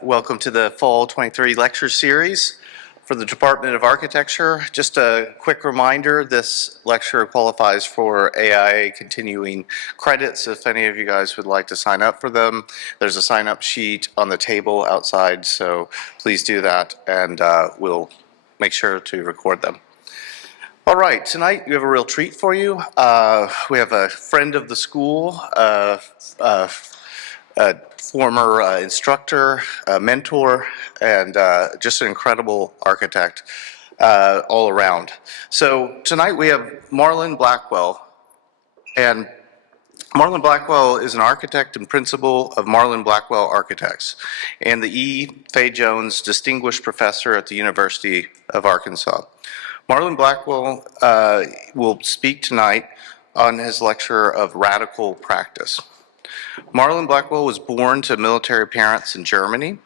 Welcome to the Fall 23 lecture series for the Department of Architecture. Just a quick reminder, this lecture qualifies for AIA continuing credits. If any of you guys would like to sign up for them, there's a sign-up sheet on the table outside, so please do that, and we'll make sure to record them. All right, tonight we have a real treat for you. We have a friend of the school, a former instructor, mentor, and just an incredible architect all around. So tonight we have Marlon Blackwell, and Marlon Blackwell is an architect and principal of Marlon Blackwell Architects and the E. Fay Jones Distinguished Professor at the University of Arkansas. Marlon Blackwell will speak tonight on his lecture of radical practice. Marlon Blackwell was born to military parents in Germany.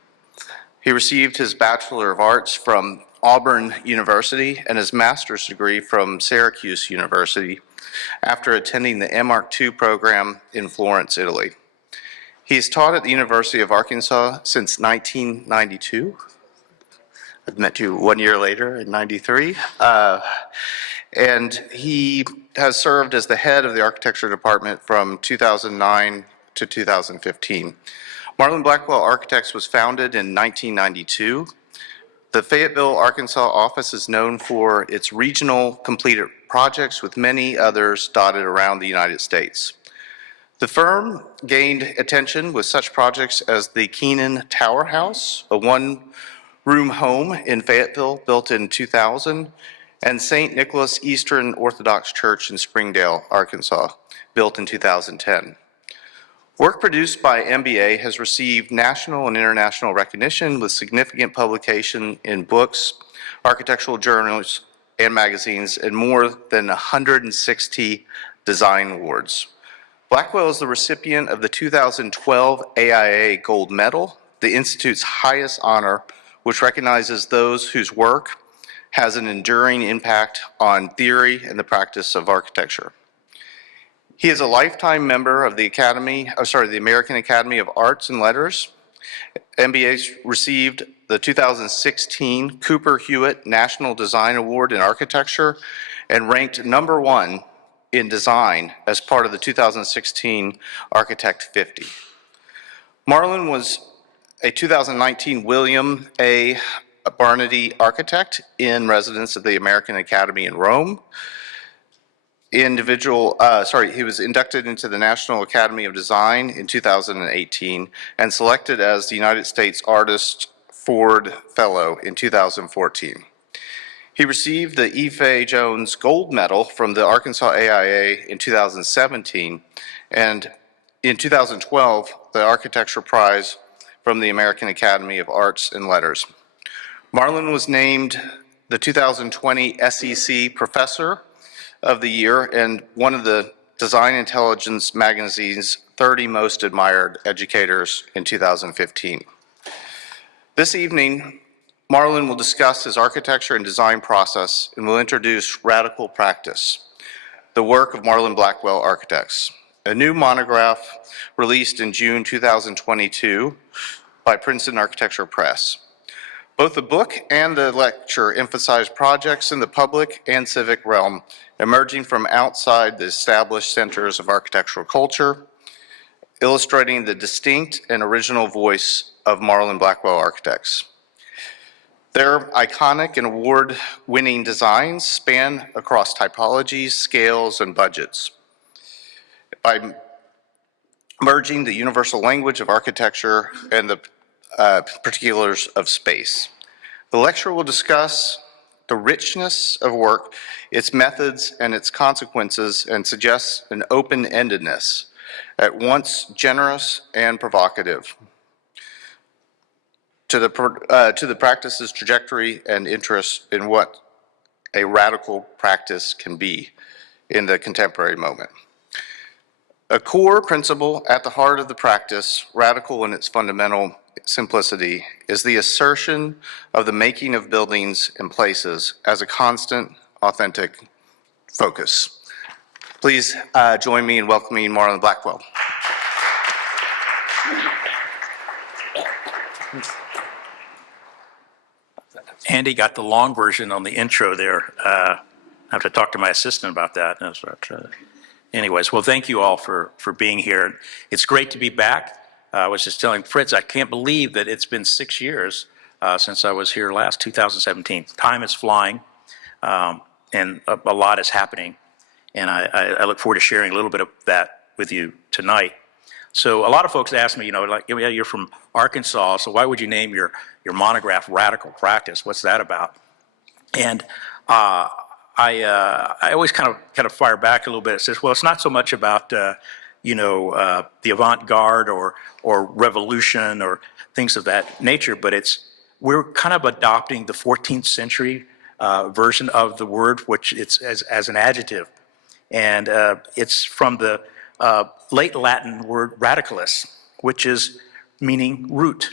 He received his Bachelor of Arts from Auburn University and his master's degree from Syracuse University after attending the MArch II program in Florence, Italy. He has taught at the University of Arkansas since 1992. I met you 1 year later in 93. And he has served as the head of the architecture department from 2009 to 2015. Marlon Blackwell Architects was founded in 1992. The Fayetteville, Arkansas office is known for its regional completed projects with many others dotted around the United States. The firm gained attention with such projects as the Keenan Tower House, a one-room home in Fayetteville built in 2000, and St. Nicholas Eastern Orthodox Church in Springdale, Arkansas, built in 2010. Work produced by MBA has received national and international recognition with significant publication in books, architectural journals, and magazines, and more than 160 design awards. Blackwell is the recipient of the 2012 AIA Gold Medal, the Institute's highest honor, which recognizes those whose work has an enduring impact on theory and the practice of architecture. He is a lifetime member of the American Academy of Arts and Letters. MBA received the 2016 Cooper Hewitt National Design Award in Architecture and ranked #1 in design as part of the 2016 Architect 50. Marlon was a 2019 William A. Barnady Architect in residence at the American Academy in Rome. He was inducted into the National Academy of Design in 2018 and selected as the United States Artist Ford Fellow in 2014. He received the E. Fay Jones Gold Medal from the Arkansas AIA in 2017, and in 2012, the Architecture Prize from the American Academy of Arts and Letters. Marlon was named the 2020 SEC Professor of the Year and one of the Design Intelligence magazine's 30 Most Admired Educators in 2015. This evening, Marlon will discuss his architecture and design process and will introduce Radical Practice, the work of Marlon Blackwell Architects, a new monograph released in June 2022 by Princeton Architectural Press. Both the book and the lecture emphasize projects in the public and civic realm emerging from outside the established centers of architectural culture, illustrating the distinct and original voice of Marlon Blackwell Architects. Their iconic and award-winning designs span across typologies, scales, and budgets. By merging the universal language of architecture and the particulars of space. The lecture will discuss the richness of work, its methods, and its consequences, and suggests an open-endedness, at once generous and provocative, to the practice's trajectory and interest in what a radical practice can be in the contemporary moment. A core principle at the heart of the practice, radical in its fundamental simplicity, is the assertion of the making of buildings and places as a constant, authentic focus. Please join me in welcoming Marlon Blackwell. Andy got the long version on the intro there. I have to talk to my assistant about that. Anyways, well, thank you all for being here. It's great to be back. I was just telling Fritz, I can't believe that it's been 6 years since I was here last, 2017. Time is flying, and a lot is happening. And I look forward to sharing a little bit of that with you tonight. So a lot of folks ask me, like, yeah, you're from Arkansas, so why would you name your monograph Radical Practice? What's that about? And I always kind of fire back a little bit. It says, well, it's not so much about the avant-garde or revolution or things of that nature, but we're kind of adopting the 14th century version of the word, which it's as an adjective, and it's from the late Latin word radicalus, which is meaning root.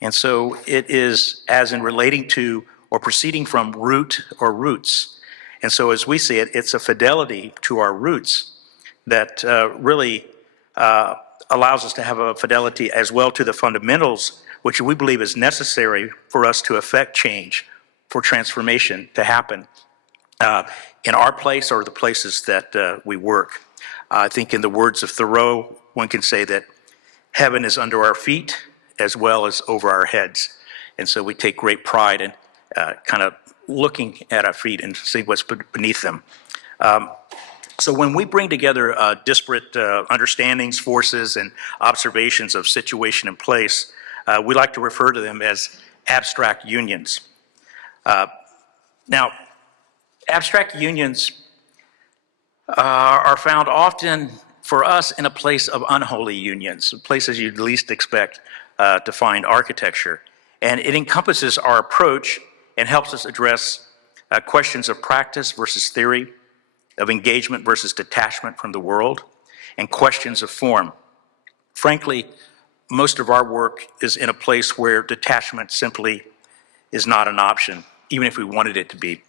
And so it is as in relating to or proceeding from root or roots. And so as we see it, it's a fidelity to our roots that really allows us to have a fidelity as well to the fundamentals, which we believe is necessary for us to effect change, for transformation to happen in our place or the places that we work. I think in the words of Thoreau, one can say that heaven is under our feet as well as over our heads. And so we take great pride in kind of looking at our feet and see what's beneath them. So when we bring together disparate understandings, forces, and observations of situation and place, we like to refer to them as abstract unions. Now, abstract unions are found often for us in a place of unholy unions, places you'd least expect to find architecture. And it encompasses our approach and helps us address questions of practice versus theory, of engagement versus detachment from the world, and questions of form. Frankly, most of our work is in a place where detachment simply is not an option, even if we wanted it to be.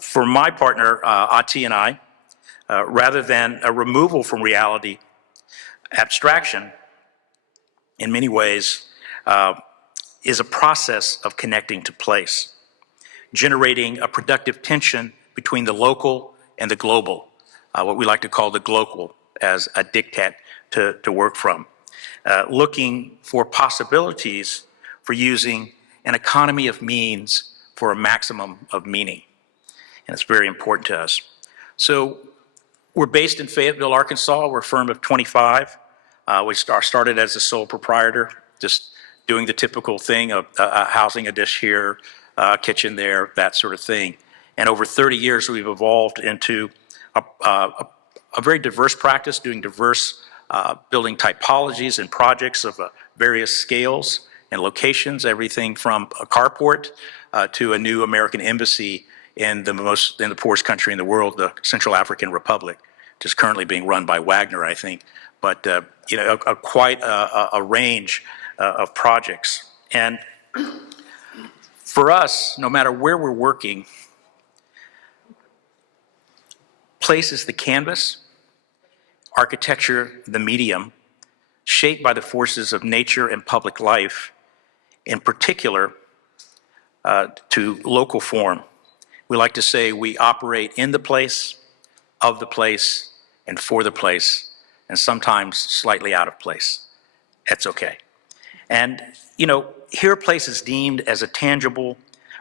For my partner, Ati, and I, rather than a removal from reality, abstraction, in many ways, is a process of connecting to place, generating a productive tension between the local and the global, what we like to call the global as a diktat to work from, looking for possibilities for using an economy of means for a maximum of meaning. And it's very important to us. So we're based in Fayetteville, Arkansas. We're a firm of 25. We started as a sole proprietor, just doing the typical thing of housing a dish here, kitchen there, that sort of thing. And over 30 years, we've evolved into a very diverse practice, doing diverse building typologies and projects of various scales and locations, everything from a carport to a new American embassy in the poorest country in the world, the Central African Republic, which is currently being run by Wagner, I think. But quite a range of projects. And for us, no matter where we're working, place is the canvas, architecture the medium, shaped by the forces of nature and public life, in particular to local form. We like to say we operate in the place, of the place, and for the place, and sometimes slightly out of place. That's okay. And, here a place is deemed as a tangible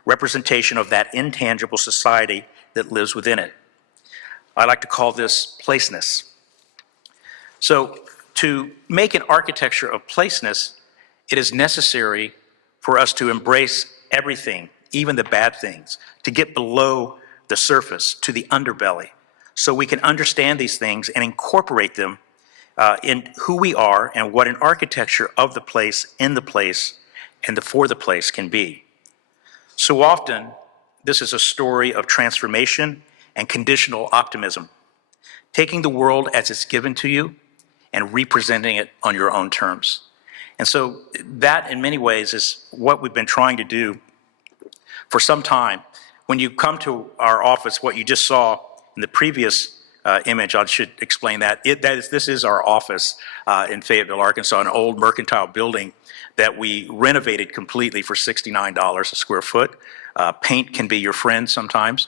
representation of that intangible society that lives within it. I like to call this placeness. So to make an architecture of placeness, it is necessary for us to embrace everything, even the bad things, to get below the surface, to the underbelly, so we can understand these things and incorporate them in who we are and what an architecture of the place, in the place, and the for the place can be. So often, this is a story of transformation and conditional optimism, taking the world as it's given to you and representing it on your own terms. And so that, in many ways, is what we've been trying to do for some time. When you come to our office, what you just saw in the previous image, I should explain that. This is our office in Fayetteville, Arkansas, an old mercantile building that we renovated completely for $69 a square foot. Paint can be your friend sometimes.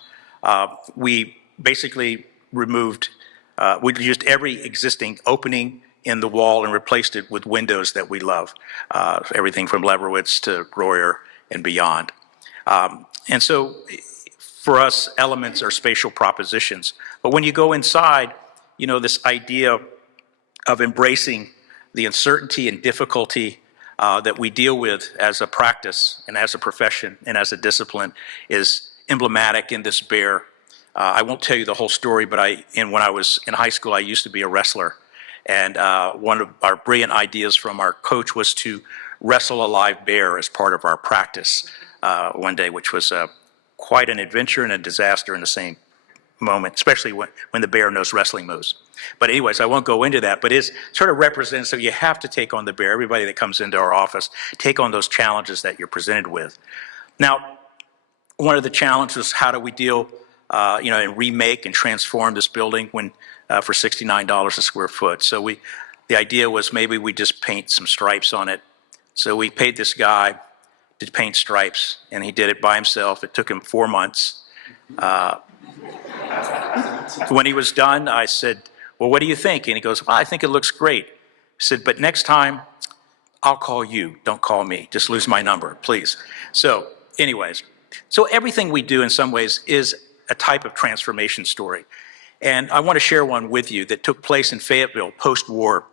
We basically removed, we used every existing opening in the wall and replaced it with windows that we love, everything from Leverowitz to Royer and beyond. And so for us, elements are spatial propositions. But when you go inside, you know, this idea of embracing the uncertainty and difficulty that we deal with as a practice and as a profession and as a discipline is emblematic in this bear. I won't tell you the whole story, but when I was in high school, I used to be a wrestler. And one of our brilliant ideas from our coach was to wrestle a live bear as part of our practice one day, which was quite an adventure and a disaster in the same moment, especially when the bear knows wrestling moves. But anyways, I won't go into that, but it sort of represents that you have to take on the bear. Everybody that comes into our office, take on those challenges that you're presented with. Now, one of the challenges, how do we deal, and remake and transform this building when for $69 a square foot? So the idea was maybe we just paint some stripes on it. So we paid this guy to paint stripes, and he did it by himself. It took him 4 months. When he was done, I said, well, what do you think? And he goes, well, I think it looks great. I said, but next time, I'll call you. Don't call me. Just lose my number, please. So anyways, so everything we do in some ways is a type of transformation story. And I want to share one with you that took place in Fayetteville post-war.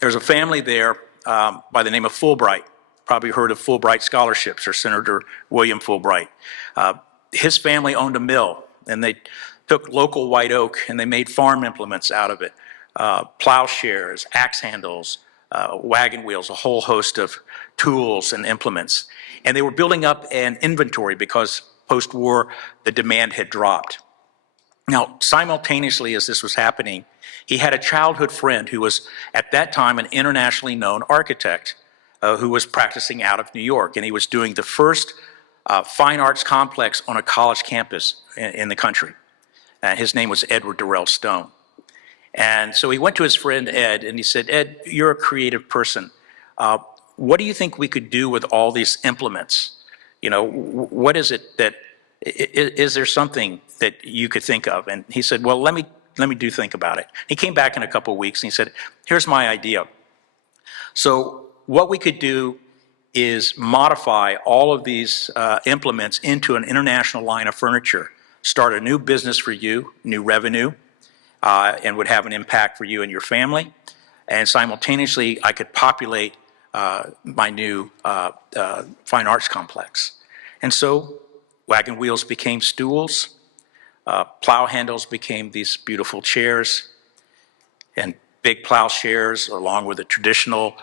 There's a family there by the name of Fulbright. Probably heard of Fulbright scholarships or Senator William Fulbright. His family owned a mill, and they took local white oak and they made farm implements out of it. Plowshares, axe handles, wagon wheels, a whole host of tools and implements. And they were building up an inventory because post-war the demand had dropped. Now, simultaneously as this was happening, he had a childhood friend who was at that time an internationally known architect who was practicing out of New York, and he was doing the first fine arts complex on a college campus in the country. His name was Edward Durrell Stone. And so he went to his friend Ed, and he said, Ed, you're a creative person. What do you think we could do with all these implements? You know, what is it that, is there something that you could think of? And he said, well, let me think about it. He came back in a couple of weeks, and he said, here's my idea. So what we could do is modify all of these implements into an international line of furniture, start a new business for you, new revenue, and would have an impact for you and your family. And simultaneously, I could populate my new fine arts complex. And so wagon wheels became stools, plow handles became these beautiful chairs, and big plowshares, along with the traditional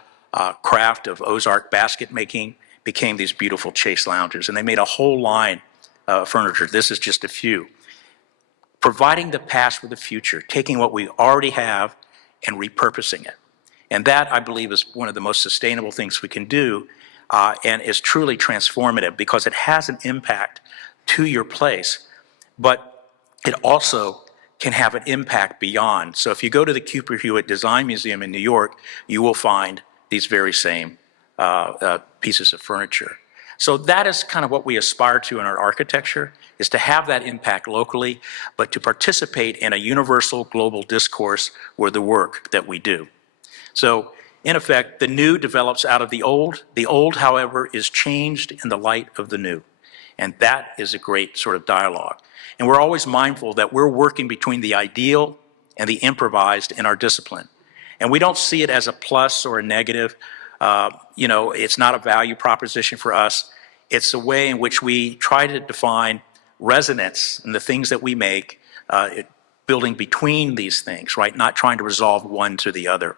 craft of Ozark basket making, became these beautiful chase loungers. And they made a whole line of furniture. This is just a few. Providing the past with the future, taking what we already have and repurposing it. And that, I believe, is one of the most sustainable things we can do and is truly transformative because it has an impact to your place, but it also can have an impact beyond. So if you go to the Cooper Hewitt Design Museum in New York, you will find these very same pieces of furniture. So that is kind of what we aspire to in our architecture, is to have that impact locally, but to participate in a universal global discourse with the work that we do. So in effect, the new develops out of the old. The old, however, is changed in the light of the new. And that is a great sort of dialogue. And we're always mindful that we're working between the ideal and the improvised in our discipline. And we don't see it as a plus or a negative. It's not a value proposition for us. It's a way in which we try to define resonance in the things that we make, building between these things, right? Not trying to resolve one to the other.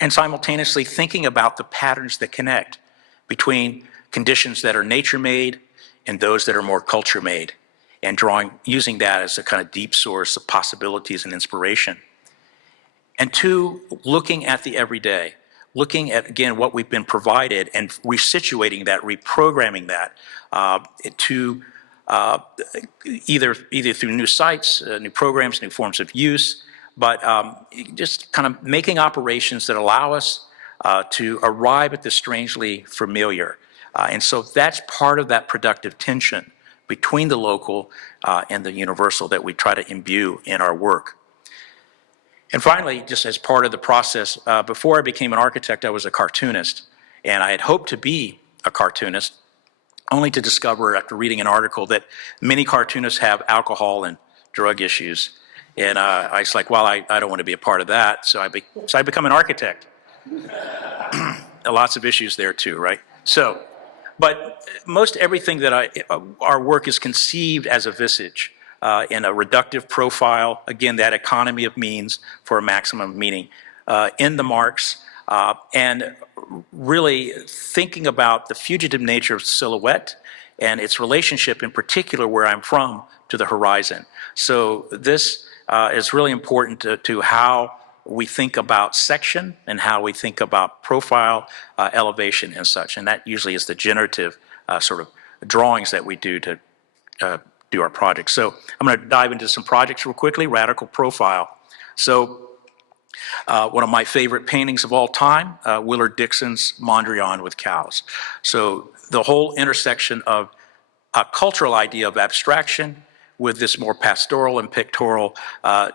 And simultaneously thinking about the patterns that connect between conditions that are nature-made and those that are more culture-made, and using that as a kind of deep source of possibilities and inspiration. And two, looking at the everyday, looking at, again, what we've been provided and resituating that, reprogramming that to either through new sites, new programs, new forms of use, but just kind of making operations that allow us to arrive at the strangely familiar. And so that's part of that productive tension between the local and the universal that we try to imbue in our work. And finally, just as part of the process, before I became an architect, I was a cartoonist. And I had hoped to be a cartoonist, only to discover after reading an article that many cartoonists have alcohol and drug issues. And I was like, well, I don't want to be a part of that. So I become an architect. Lots of issues there too, right? So, but most everything that our work is conceived as a visage in a reductive profile, again, that economy of means for a maximum of meaning, in the marks, and really thinking about the fugitive nature of silhouette and its relationship in particular where I'm from to the horizon. So this is really important to how we think about section and how we think about profile, elevation and such. And that usually is the generative sort of drawings that we do to do our projects. So I'm going to dive into some projects real quickly. Radical profile. So one of my favorite paintings of all time, Willard Dixon's Mondrian with cows. So the whole intersection of a cultural idea of abstraction with this more pastoral and pictorial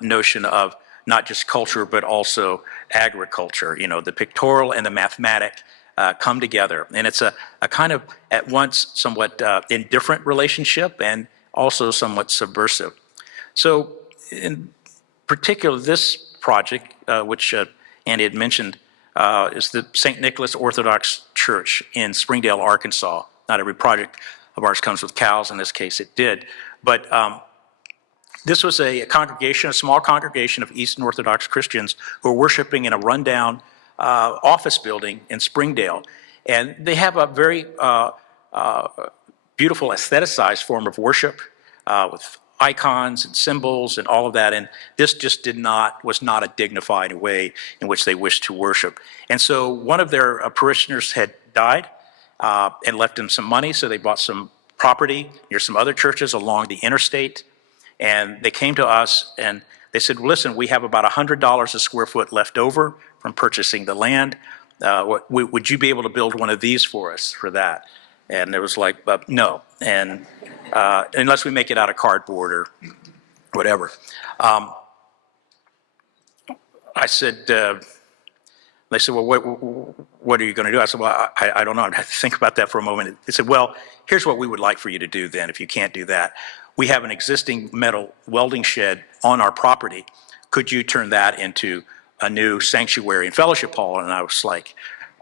notion of not just culture, but also agriculture. You know, the pictorial and the mathematic come together. And it's a kind of at once somewhat indifferent relationship and also somewhat subversive. So in particular, this project, which Andy had mentioned, is the St. Nicholas Orthodox Church in Springdale, Arkansas. Not every project of ours comes with cows. In this case, it did. But this was a congregation, a small congregation of Eastern Orthodox Christians who were worshiping in a rundown office building in Springdale. And they have a very beautiful aestheticized form of worship with icons and symbols and all of that. And this just was not a dignified way in which they wished to worship. And so one of their parishioners had died and left them some money. So they bought some property near some other churches along the interstate. And they came to us and they said, listen, we have about $100 a square foot left over from purchasing the land. Would you be able to build one of these for us for that? And it was like, no, and unless we make it out of cardboard or whatever. I said, they said, well, what are you going to do? I said, well, I don't know. I'd have to think about that for a moment. They said, well, here's what we would like for you to do then if you can't do that. We have an existing metal welding shed on our property. Could you turn that into a new sanctuary and fellowship hall? And I was like,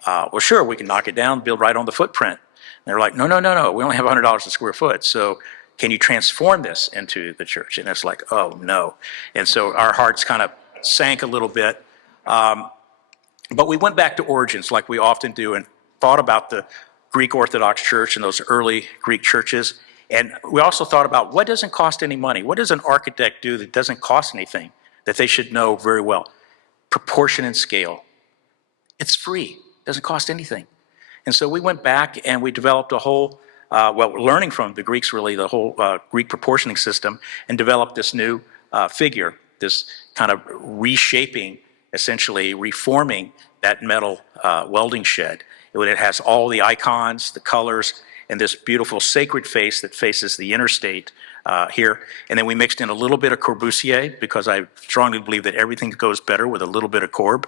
well, sure, we can knock it down, build right on the footprint. And they're like, no, we only have $100 a square foot. So can you transform this into the church? And it's like, oh, no. And so our hearts kind of sank a little bit. But we went back to origins like we often do and thought about the Greek Orthodox Church and those early Greek churches. And we also thought about what doesn't cost any money? What does an architect do that doesn't cost anything that they should know very well? Proportion and scale. It's free, doesn't cost anything. And so we went back and we developed a whole, learning from the Greeks really, the whole Greek proportioning system, and developed this new figure, this kind of reshaping, essentially reforming that metal welding shed. It has all the icons, the colors, and this beautiful sacred face that faces the interstate here. And then we mixed in a little bit of Corbusier because I strongly believe that everything goes better with a little bit of Corb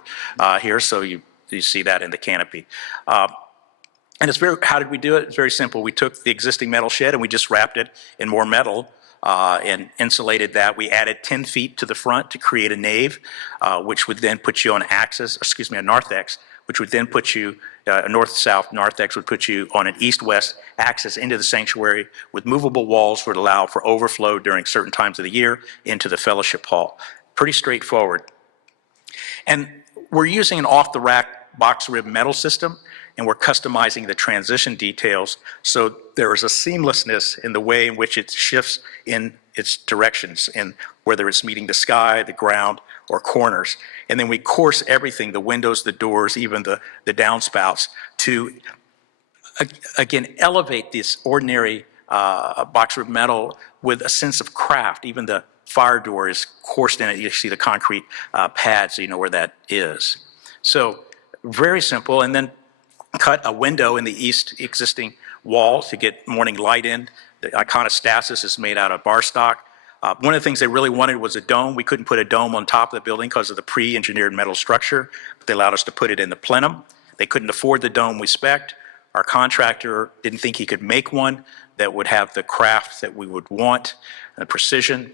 here. So you see that in the canopy. And it's how did we do it? It's very simple. We took the existing metal shed and we just wrapped it in more metal and insulated that. We added 10 feet to the front to create a nave, which would then put you on a narthex, which would then put you, a north-south narthex would put you on an east-west axis into the sanctuary with movable walls would allow for overflow during certain times of the year into the fellowship hall. Pretty straightforward. And we're using an off-the-rack box rib metal system, and we're customizing the transition details so there is a seamlessness in the way in which it shifts in its directions, and whether it's meeting the sky, the ground, or corners. And then we course everything, the windows, the doors, even the downspouts, to, again, elevate this ordinary box rib metal with a sense of craft. Even the fire door is coursed in it. You see the concrete pad, so you know where that is. So very simple. And then cut a window in the east existing wall to get morning light in. The iconostasis is made out of bar stock. One of the things they really wanted was a dome. We couldn't put a dome on top of the building because of the pre-engineered metal structure, but they allowed us to put it in the plenum. They couldn't afford the dome we spec'd. Our contractor didn't think he could make one that would have the craft that we would want and precision.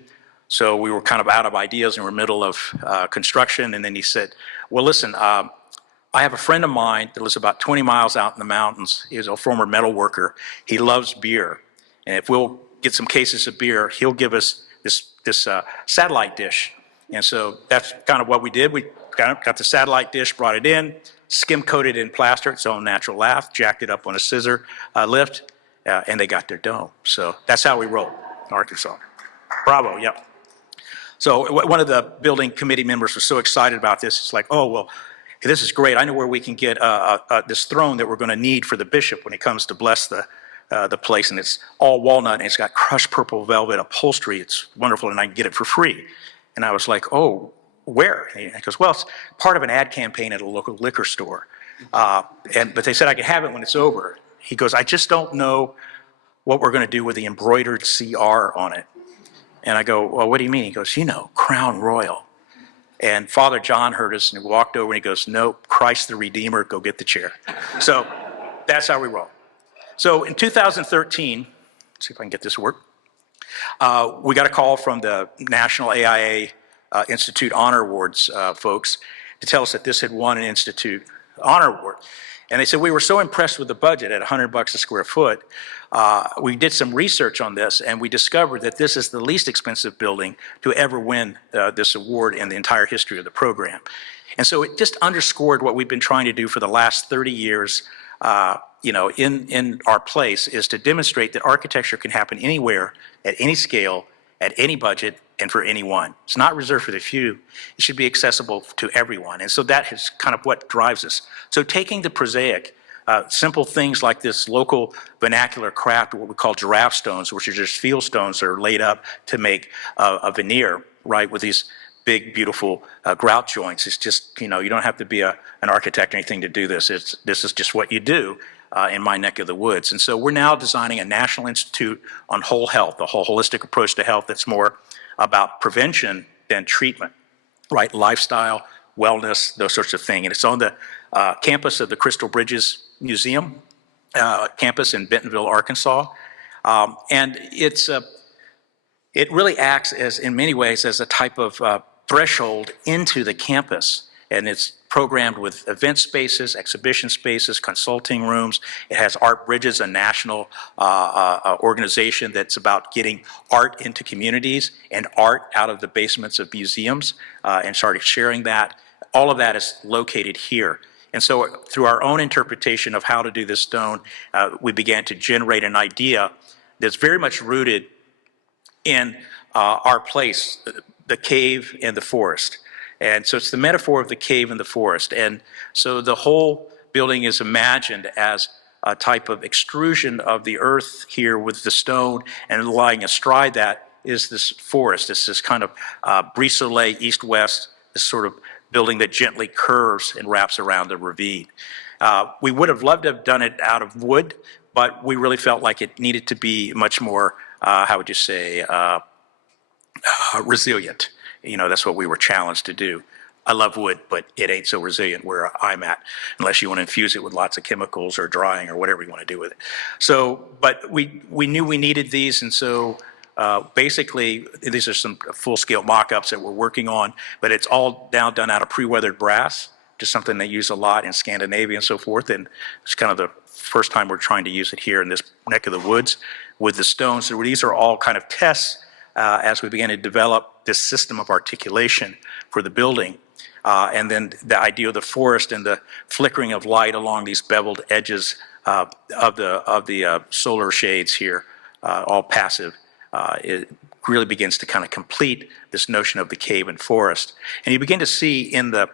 So we were kind of out of ideas and we're middle of construction. And then he said, well, listen, I have a friend of mine that lives about 20 miles out in the mountains. He's a former metal worker. He loves beer. And if we'll get some cases of beer, he'll give us this satellite dish. And so that's kind of what we did. We got the satellite dish, brought it in, skim coated in plaster, its own natural lath, jacked it up on a scissor lift, and they got their dome. So that's how we roll in Arkansas. Bravo, yep. So one of the building committee members was so excited about this. It's like, oh, well, this is great. I know where we can get this throne that we're going to need for the bishop when he comes to bless the place, and it's all walnut, and it's got crushed purple velvet upholstery. It's wonderful, and I can get it for free. And I was like, oh, where? And he goes, well, it's part of an ad campaign at a local liquor store. But they said I could have it when it's over. He goes, I just don't know what we're going to do with the embroidered CR on it. And I go, well, what do you mean? He goes, you know, Crown Royal. And Father John heard us, and he walked over, and he goes, nope, Christ the Redeemer, go get the chair. So that's how we roll. So in 2013, let's see if I can get this to work, we got a call from the National AIA Institute Honor Awards folks to tell us that this had won an Institute Honor Award. And they said, we were so impressed with the budget at $100 a square foot. We did some research on this, and we discovered that this is the least expensive building to ever win this award in the entire history of the program. And so it just underscored what we've been trying to do for the last 30 years in our place, is to demonstrate that architecture can happen anywhere, at any scale, at any budget, and for anyone. It's not reserved for the few. It should be accessible to everyone. And so that is kind of what drives us. So taking the prosaic, simple things like this local vernacular craft, what we call giraffe stones, which are just field stones that are laid up to make a veneer, right, with these big, beautiful grout joints. It's just, you don't have to be an architect or anything to do this. This is just what you do in my neck of the woods. And so we're now designing a National Institute on Whole Health, a whole holistic approach to health that's more about prevention than treatment, right? Lifestyle, wellness, those sorts of things. And it's on the campus of the Crystal Bridges Museum, campus in Bentonville, Arkansas. And it really acts as, in many ways, as a type of threshold into the campus. And it's programmed with event spaces, exhibition spaces, consulting rooms. It has Art Bridges, a national organization that's about getting art into communities and art out of the basements of museums, and started sharing that. All of that is located here. And so through our own interpretation of how to do this stone, we began to generate an idea that's very much rooted in our place, the cave and the forest. And so it's the metaphor of the cave and the forest. And so the whole building is imagined as a type of extrusion of the earth here with the stone, and lying astride that is this forest. It's this kind of brise-soleil east-west, this sort of building that gently curves and wraps around the ravine. We would have loved to have done it out of wood, but we really felt like it needed to be much more, how would you say, resilient. That's what we were challenged to do. I love wood, but it ain't so resilient where I'm at, unless you want to infuse it with lots of chemicals or drying or whatever you want to do with it. So, but we knew we needed these, and so basically, these are some full-scale mock-ups that we're working on, but it's all now done out of pre-weathered brass, just something they use a lot in Scandinavia and so forth, and it's kind of the first time we're trying to use it here in this neck of the woods with the stones. So these are all kind of tests as we began to develop this system of articulation for the building. And then the idea of the forest and the flickering of light along these beveled edges of the solar shades here, all passive, it really begins to kind of complete this notion of the cave and forest. And you begin to see in the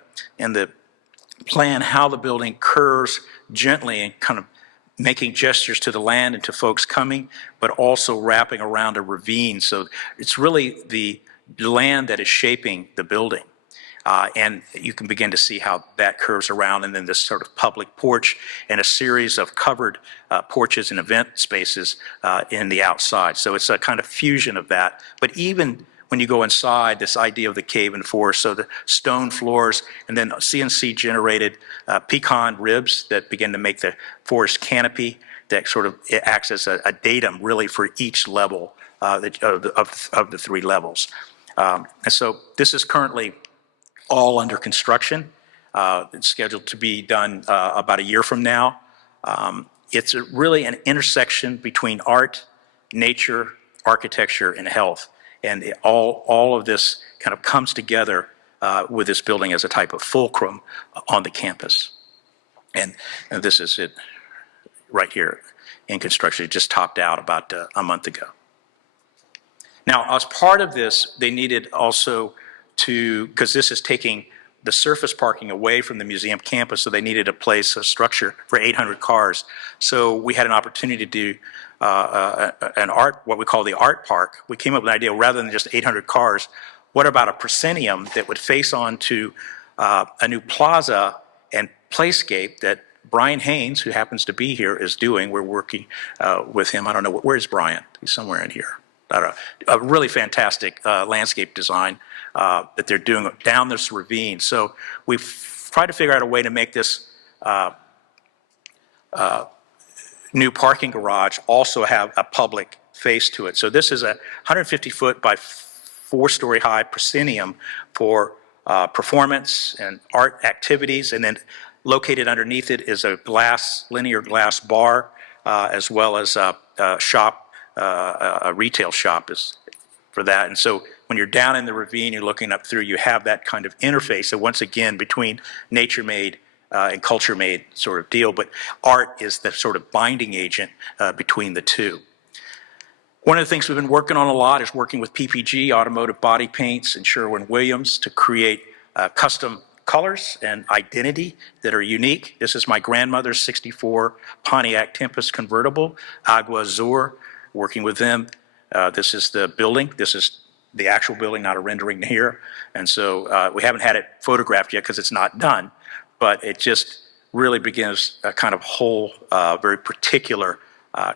plan how the building curves gently and kind of making gestures to the land and to folks coming, but also wrapping around a ravine. So it's really the land that is shaping the building. And you can begin to see how that curves around, and then this sort of public porch and a series of covered porches and event spaces in the outside. So it's a kind of fusion of that. But even when you go inside, this idea of the cave and forest, so the stone floors and then CNC generated pecan ribs that begin to make the forest canopy that sort of acts as a datum really for each level of the three levels. And so this is currently all under construction. It's scheduled to be done about a year from now. It's really an intersection between art, nature, architecture, and health. And all of this kind of comes together with this building as a type of fulcrum on the campus. And this is it right here in construction. It just topped out about a month ago. Now, as part of this, they needed also to, because this is taking the surface parking away from the museum campus, so they needed a place, a structure for 800 cars. So we had an opportunity to do what we call the art park. We came up with an idea, rather than just 800 cars, what about a proscenium that would face onto a new plaza and playscape that Brian Haynes, who happens to be here, is doing. We're working with him. I don't know, where's Brian? He's somewhere in here. I don't know. A really fantastic landscape design that they're doing down this ravine. So we've tried to figure out a way to make this new parking garage also have a public face to it. So this is a 150-foot by 4-story high proscenium for performance and art activities, and then located underneath it is a linear glass bar, as well as a shop, a retail shop is for that. And so when you're down in the ravine, you're looking up through, you have that kind of interface. So once again, between nature-made and culture-made sort of deal, but art is the sort of binding agent between the two. One of the things we've been working on a lot is working with PPG, Automotive Body Paints, and Sherwin-Williams to create custom colors and identity that are unique. This is my grandmother's 64 Pontiac Tempest convertible, Agua Azur, working with them. This is the building. This is the actual building, not a rendering here. And so we haven't had it photographed yet because it's not done, but it just really begins a kind of whole, very particular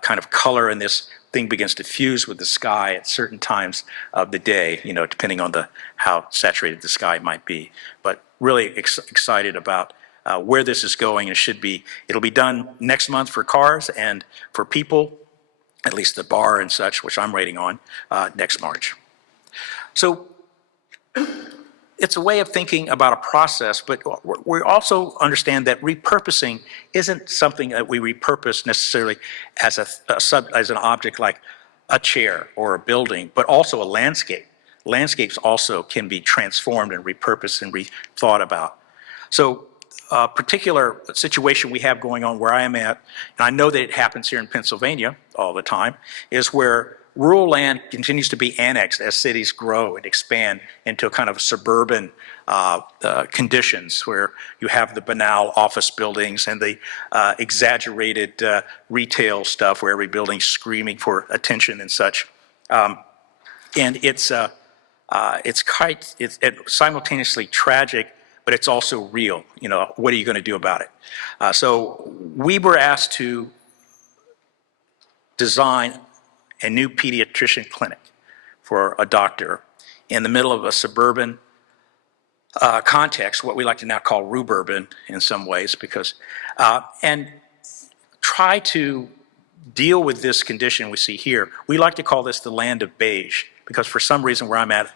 kind of color, and this thing begins to fuse with the sky at certain times of the day, you know, depending on how saturated the sky might be. But really excited about where this is going. It'll be done next month for cars, and for people, at least the bar and such, which I'm waiting on, next March. So it's a way of thinking about a process, but we also understand that repurposing isn't something that we repurpose necessarily as an object like a chair or a building, but also a landscape. Landscapes also can be transformed and repurposed and rethought about. So a particular situation we have going on where I am at, and I know that it happens here in Pennsylvania all the time, is where rural land continues to be annexed as cities grow and expand into a kind of suburban conditions where you have the banal office buildings and the exaggerated retail stuff where every building's screaming for attention and such. And it's simultaneously tragic, but it's also real. You know, what are you going to do about it? So we were asked to design a new pediatrician clinic for a doctor in the middle of a suburban context, what we like to now call ruburban in some ways, because, and try to deal with this condition we see here. We like to call this the land of beige, because for some reason where I'm at,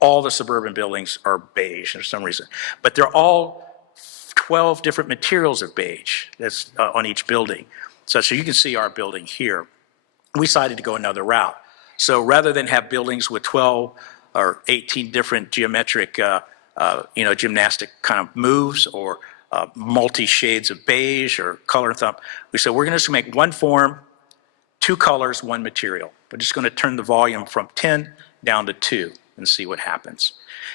all the suburban buildings are beige for some reason. But they're all 12 different materials of beige that's on each building. So you can see our building here. We decided to go another route. So rather than have buildings with 12 or 18 different geometric, gymnastic kind of moves or multi-shades of beige or color and thumb, we said we're going to just make one form, 2 colors, 1 material. We're just going to turn the volume from 10 down to 2 and see what happens.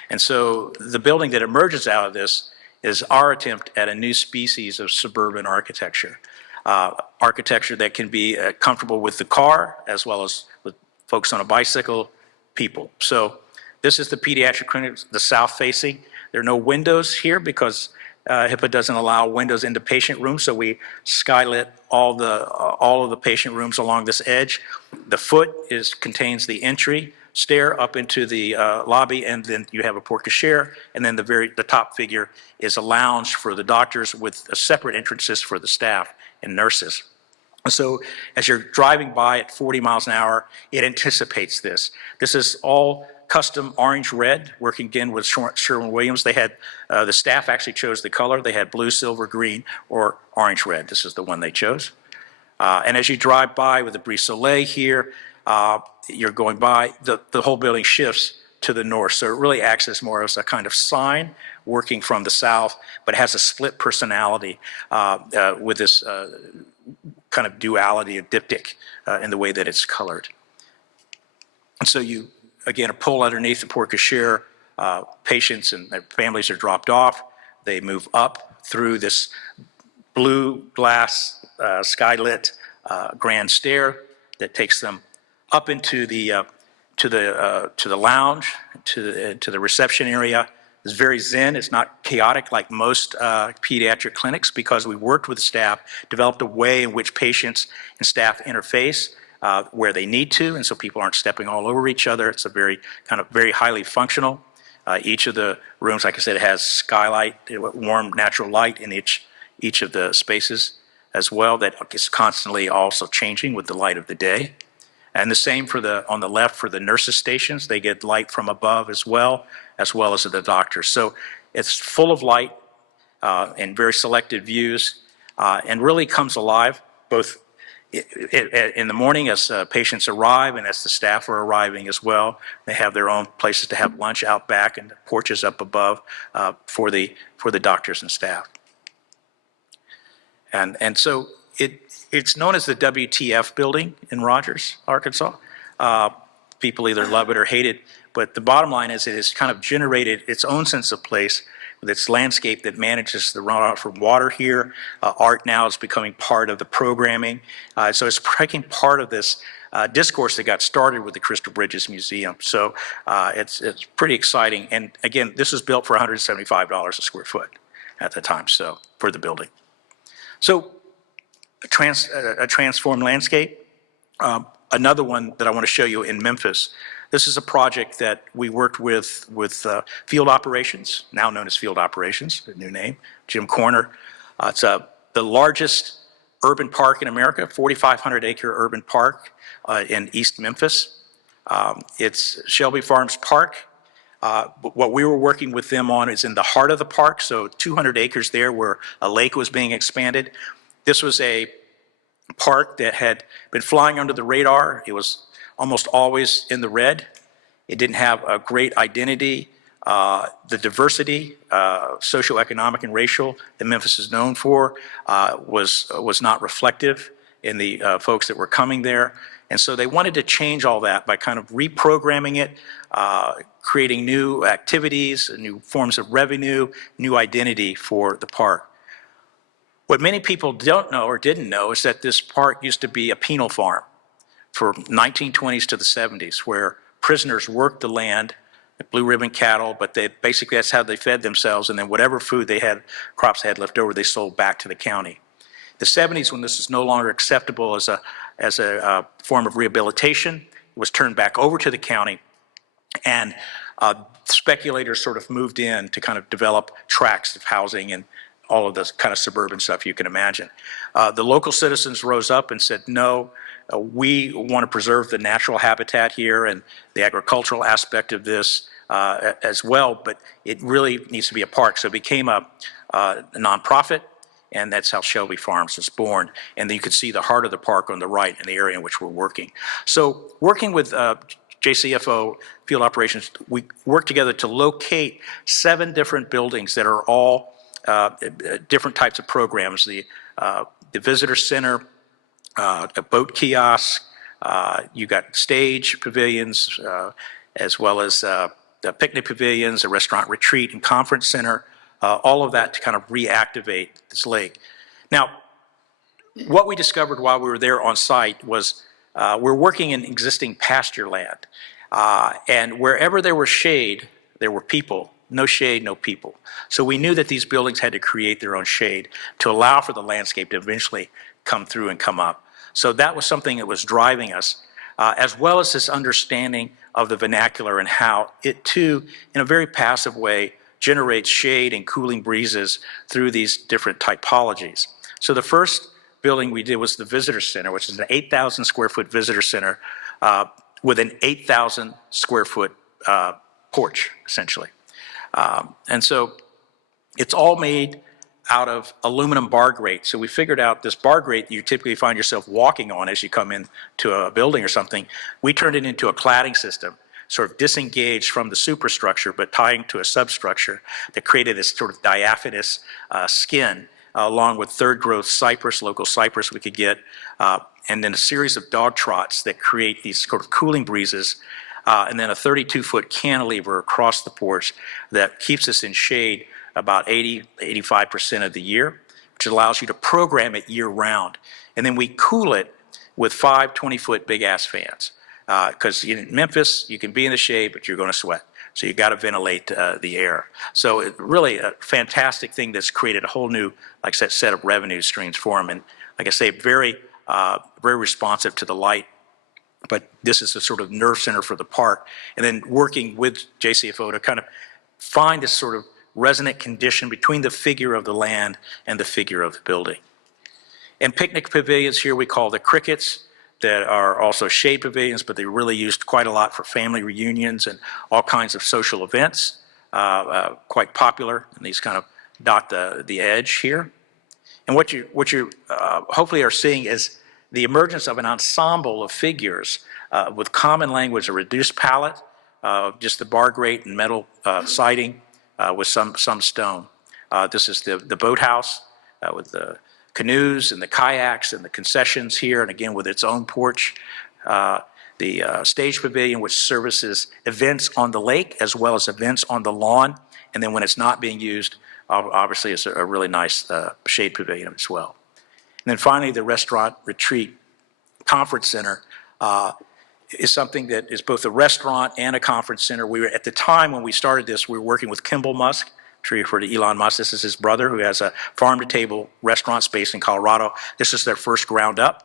And so the building that emerges out of this is our attempt at a new species of suburban architecture. architecture that can be comfortable with the car as well as with folks on a bicycle, people. So this is the pediatric clinic, the south facing. There are no windows here because HIPAA doesn't allow windows into patient rooms, so we skylit all of the patient rooms along this edge. The foot contains the entry stair up into the lobby, and then you have a porte cochere, and then the top figure is a lounge for the doctors with separate entrances for the staff and nurses. So as you're driving by at 40 miles an hour, it anticipates this. This is all custom orange-red, working again with Sherwin-Williams. They had, the staff actually chose the color. They had blue, silver, green, or orange-red. This is the one they chose. And as you drive by with the Brise Soleil here, you're going by, the whole building shifts to the north. So it really acts as more as a kind of sign working from the south, but has a split personality with this kind of duality, a diptych in the way that it's colored. And so you, again, a pull underneath the porte cochere, patients and their families are dropped off. They move up through this blue glass skylit grand stair that takes them up into the to the lounge, to the reception area. It's very zen. It's not chaotic like most pediatric clinics, because we worked with the staff, developed a way in which patients and staff interface where they need to, and so people aren't stepping all over each other. It's a very highly functional. Each of the rooms, like I said, has skylight, warm natural light in each of the spaces as well, that is constantly also changing with the light of the day. And the same for on the left for the nurses' stations. They get light from above as well as the doctors. So it's full of light and very selected views, and really comes alive both in the morning as patients arrive and as the staff are arriving as well. They have their own places to have lunch out back and porches up above for the doctors and staff. And so it's known as the WTF building in Rogers, Arkansas. People either love it or hate it, but the bottom line is it has kind of generated its own sense of place with its landscape that manages the runoff from water here. Art now is becoming part of the programming. So it's breaking part of this discourse that got started with the Crystal Bridges Museum. So it's pretty exciting. And again, this was built for $175 a square foot at the time, so for the building. So a transformed landscape. Another one that I want to show you in Memphis. This is a project that we worked with Field Operations, now known as Field Operations, the new name, Jim Corner. It's the largest urban park in America, 4,500 acre urban park in East Memphis. It's Shelby Farms Park. What we were working with them on is in the heart of the park, so 200 acres there where a lake was being expanded. This was a park that had been flying under the radar. It was almost always in the red. It didn't have a great identity. The diversity, socioeconomic and racial, that Memphis is known for was not reflective in the folks that were coming there. And so they wanted to change all that by kind of reprogramming it, creating new activities, new forms of revenue, new identity for the park. What many people don't know or didn't know is that this park used to be a penal farm for 1920s to the 70s, where prisoners worked the land, blue ribbon cattle, but basically that's how they fed themselves, and then whatever food they had, crops they had left over, they sold back to the county. The 70s, when this is no longer acceptable as a form of rehabilitation, it was turned back over to the county, and speculators sort of moved in to kind of develop tracts of housing and all of this kind of suburban stuff you can imagine. The local citizens rose up and said, no, we want to preserve the natural habitat here and the agricultural aspect of this as well, but it really needs to be a park. So it became a nonprofit, and that's how Shelby Farms was born. And then you could see the heart of the park on the right in the area in which we're working. So working with JCFO Field Operations, we worked together to locate 7 different buildings that are all different types of programs. The visitor center, a boat kiosk, you got stage pavilions, as well as the picnic pavilions, a restaurant retreat and conference center, all of that to kind of reactivate this lake. Now, what we discovered while we were there on site was we're working in existing pasture land. And wherever there was shade, there were people. No shade, no people. So we knew that these buildings had to create their own shade to allow for the landscape to eventually come through and come up. So that was something that was driving us, as well as this understanding of the vernacular and how it too, in a very passive way, generates shade and cooling breezes through these different typologies. So the first building we did was the visitor center, which is an 8,000 square foot visitor center with an 8,000 square foot porch, essentially. And so it's all made out of aluminum bar grate. So we figured out this bar grate you typically find yourself walking on as you come into a building or something. We turned it into a cladding system, sort of disengaged from the superstructure, but tying to a substructure that created this sort of diaphanous skin, along with third growth cypress, local cypress we could get, and then a series of dog trots that create these sort of cooling breezes, and then a 32-foot cantilever across the porch that keeps us in shade about 85% of the year, which allows you to program it year-round. And then we cool it with 5 20-foot big-ass fans. Because in Memphis, you can be in the shade, but you're going to sweat. So you've got to ventilate the air. So it really a fantastic thing that's created a whole new, like I said, set of revenue streams for them. And like I say, very responsive to the light. But this is a sort of nerve center for the park. And then working with JCFO to kind of find this sort of resonant condition between the figure of the land and the figure of the building. And picnic pavilions here we call the crickets, that are also shade pavilions, but they're really used quite a lot for family reunions and all kinds of social events, quite popular, and these kind of dot the edge here. And what you hopefully are seeing is the emergence of an ensemble of figures with common language, a reduced palette, just the bar grate and metal siding with some stone. This is the boathouse with the canoes and the kayaks and the concessions here, and again with its own porch. The stage pavilion, which services events on the lake as well as events on the lawn, and then when it's not being used, obviously it's a really nice shade pavilion as well. And then finally, the restaurant retreat conference center is something that is both a restaurant and a conference center. We were, at the time when we started this, we were working with Kimball Musk. Tree for Elon Musk. This is his brother who has a farm-to-table restaurant space in Colorado. This is their first ground up.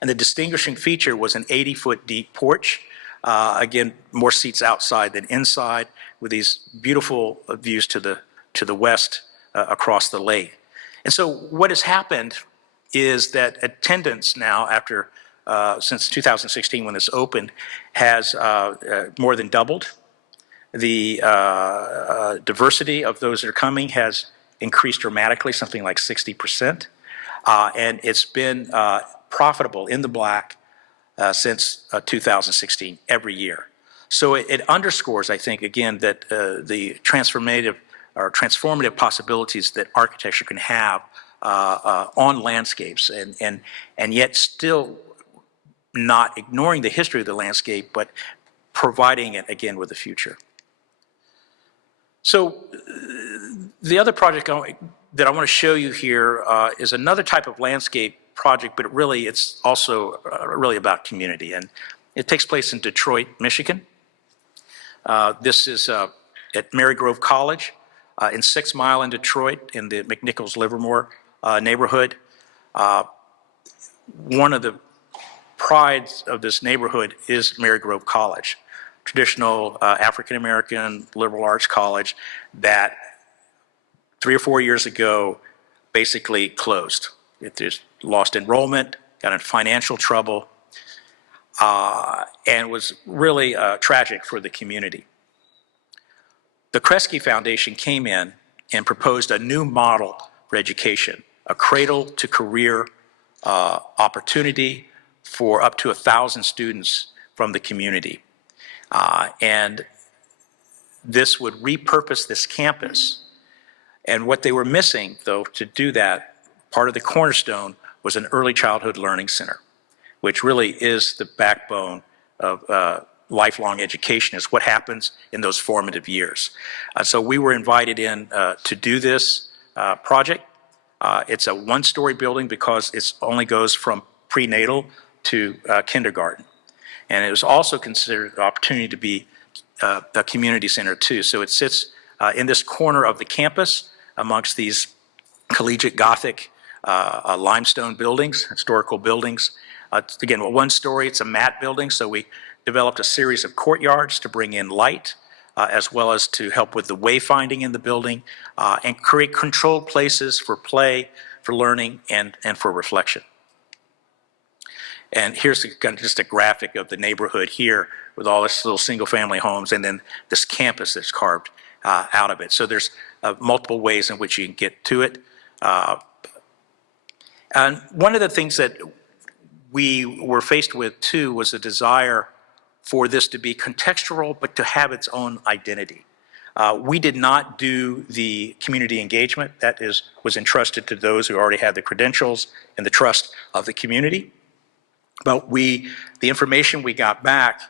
And the distinguishing feature was an 80-foot deep porch. Again, more seats outside than inside, with these beautiful views to the west across the lake. And so what has happened is that attendance now, after since 2016 when this opened, has more than doubled. The diversity of those that are coming has increased dramatically, something like 60%. And it's been profitable in the black since 2016, every year. So it underscores, I think, again, that the transformative possibilities that architecture can have on landscapes, and yet still not ignoring the history of the landscape, but providing it, again, with the future. So the other project that I want to show you here is another type of landscape project, but really it's also really about community. And it takes place in Detroit, Michigan. This is at Marygrove College in 6 Mile in Detroit in the McNichols-Livermore neighborhood. One of the prides of this neighborhood is Marygrove College. Traditional African-American liberal arts college that 3 or 4 years ago basically closed. It just lost enrollment, got in financial trouble, and was really tragic for the community. The Kresge Foundation came in and proposed a new model for education, a cradle-to-career opportunity for up to 1,000 students from the community. And this would repurpose this campus. And what they were missing, though, to do that, part of the cornerstone was an early childhood learning center, which really is the backbone of lifelong education, is what happens in those formative years. So we were invited in to do this project. It's a one-story building because it only goes from prenatal to kindergarten. And it was also considered an opportunity to be a community center too. So it sits in this corner of the campus amongst these collegiate Gothic limestone buildings, historical buildings. Again, one story, it's a mat building, so we developed a series of courtyards to bring in light, as well as to help with the wayfinding in the building, and create controlled places for play, for learning, and for reflection. And here's just a graphic of the neighborhood here with all this little single-family homes, and then this campus that's carved out of it. So there's multiple ways in which you can get to it. And one of the things that we were faced with too was a desire for this to be contextual, but to have its own identity. We did not do the community engagement that was entrusted to those who already had the credentials and the trust of the community. But the information we got back,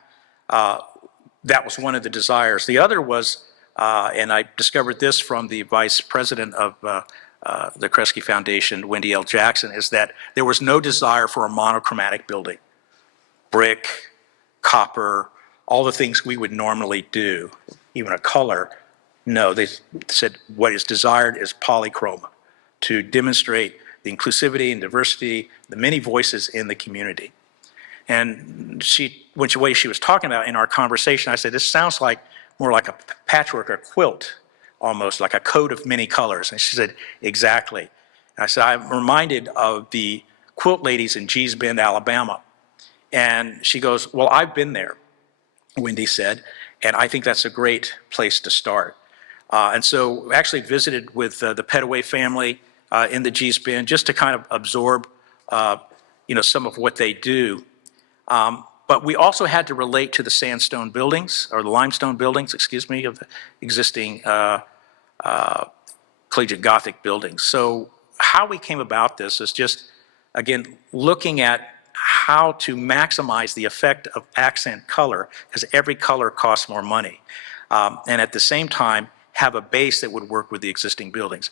that was one of the desires. The other was, and I discovered this from the vice president of the Kresge Foundation, Wendy L. Jackson, is that there was no desire for a monochromatic building. Brick, copper, all the things we would normally do, even a color. No, they said what is desired is polychroma to demonstrate the inclusivity and diversity, the many voices in the community. And the way she was talking about in our conversation, I said, this sounds like more like a patchwork or quilt, almost like a coat of many colors. And she said, exactly. And I said, I'm reminded of the quilt ladies in Gee's Bend, Alabama. And she goes, well, I've been there, Wendy said, and I think that's a great place to start. And so actually visited with the Petaway family in the Gee's Bend just to kind of absorb some of what they do. But we also had to relate to the sandstone buildings, or the limestone buildings, excuse me, of the existing collegiate Gothic buildings. So how we came about this is just, again, looking at how to maximize the effect of accent color, because every color costs more money. And at the same time, have a base that would work with the existing buildings.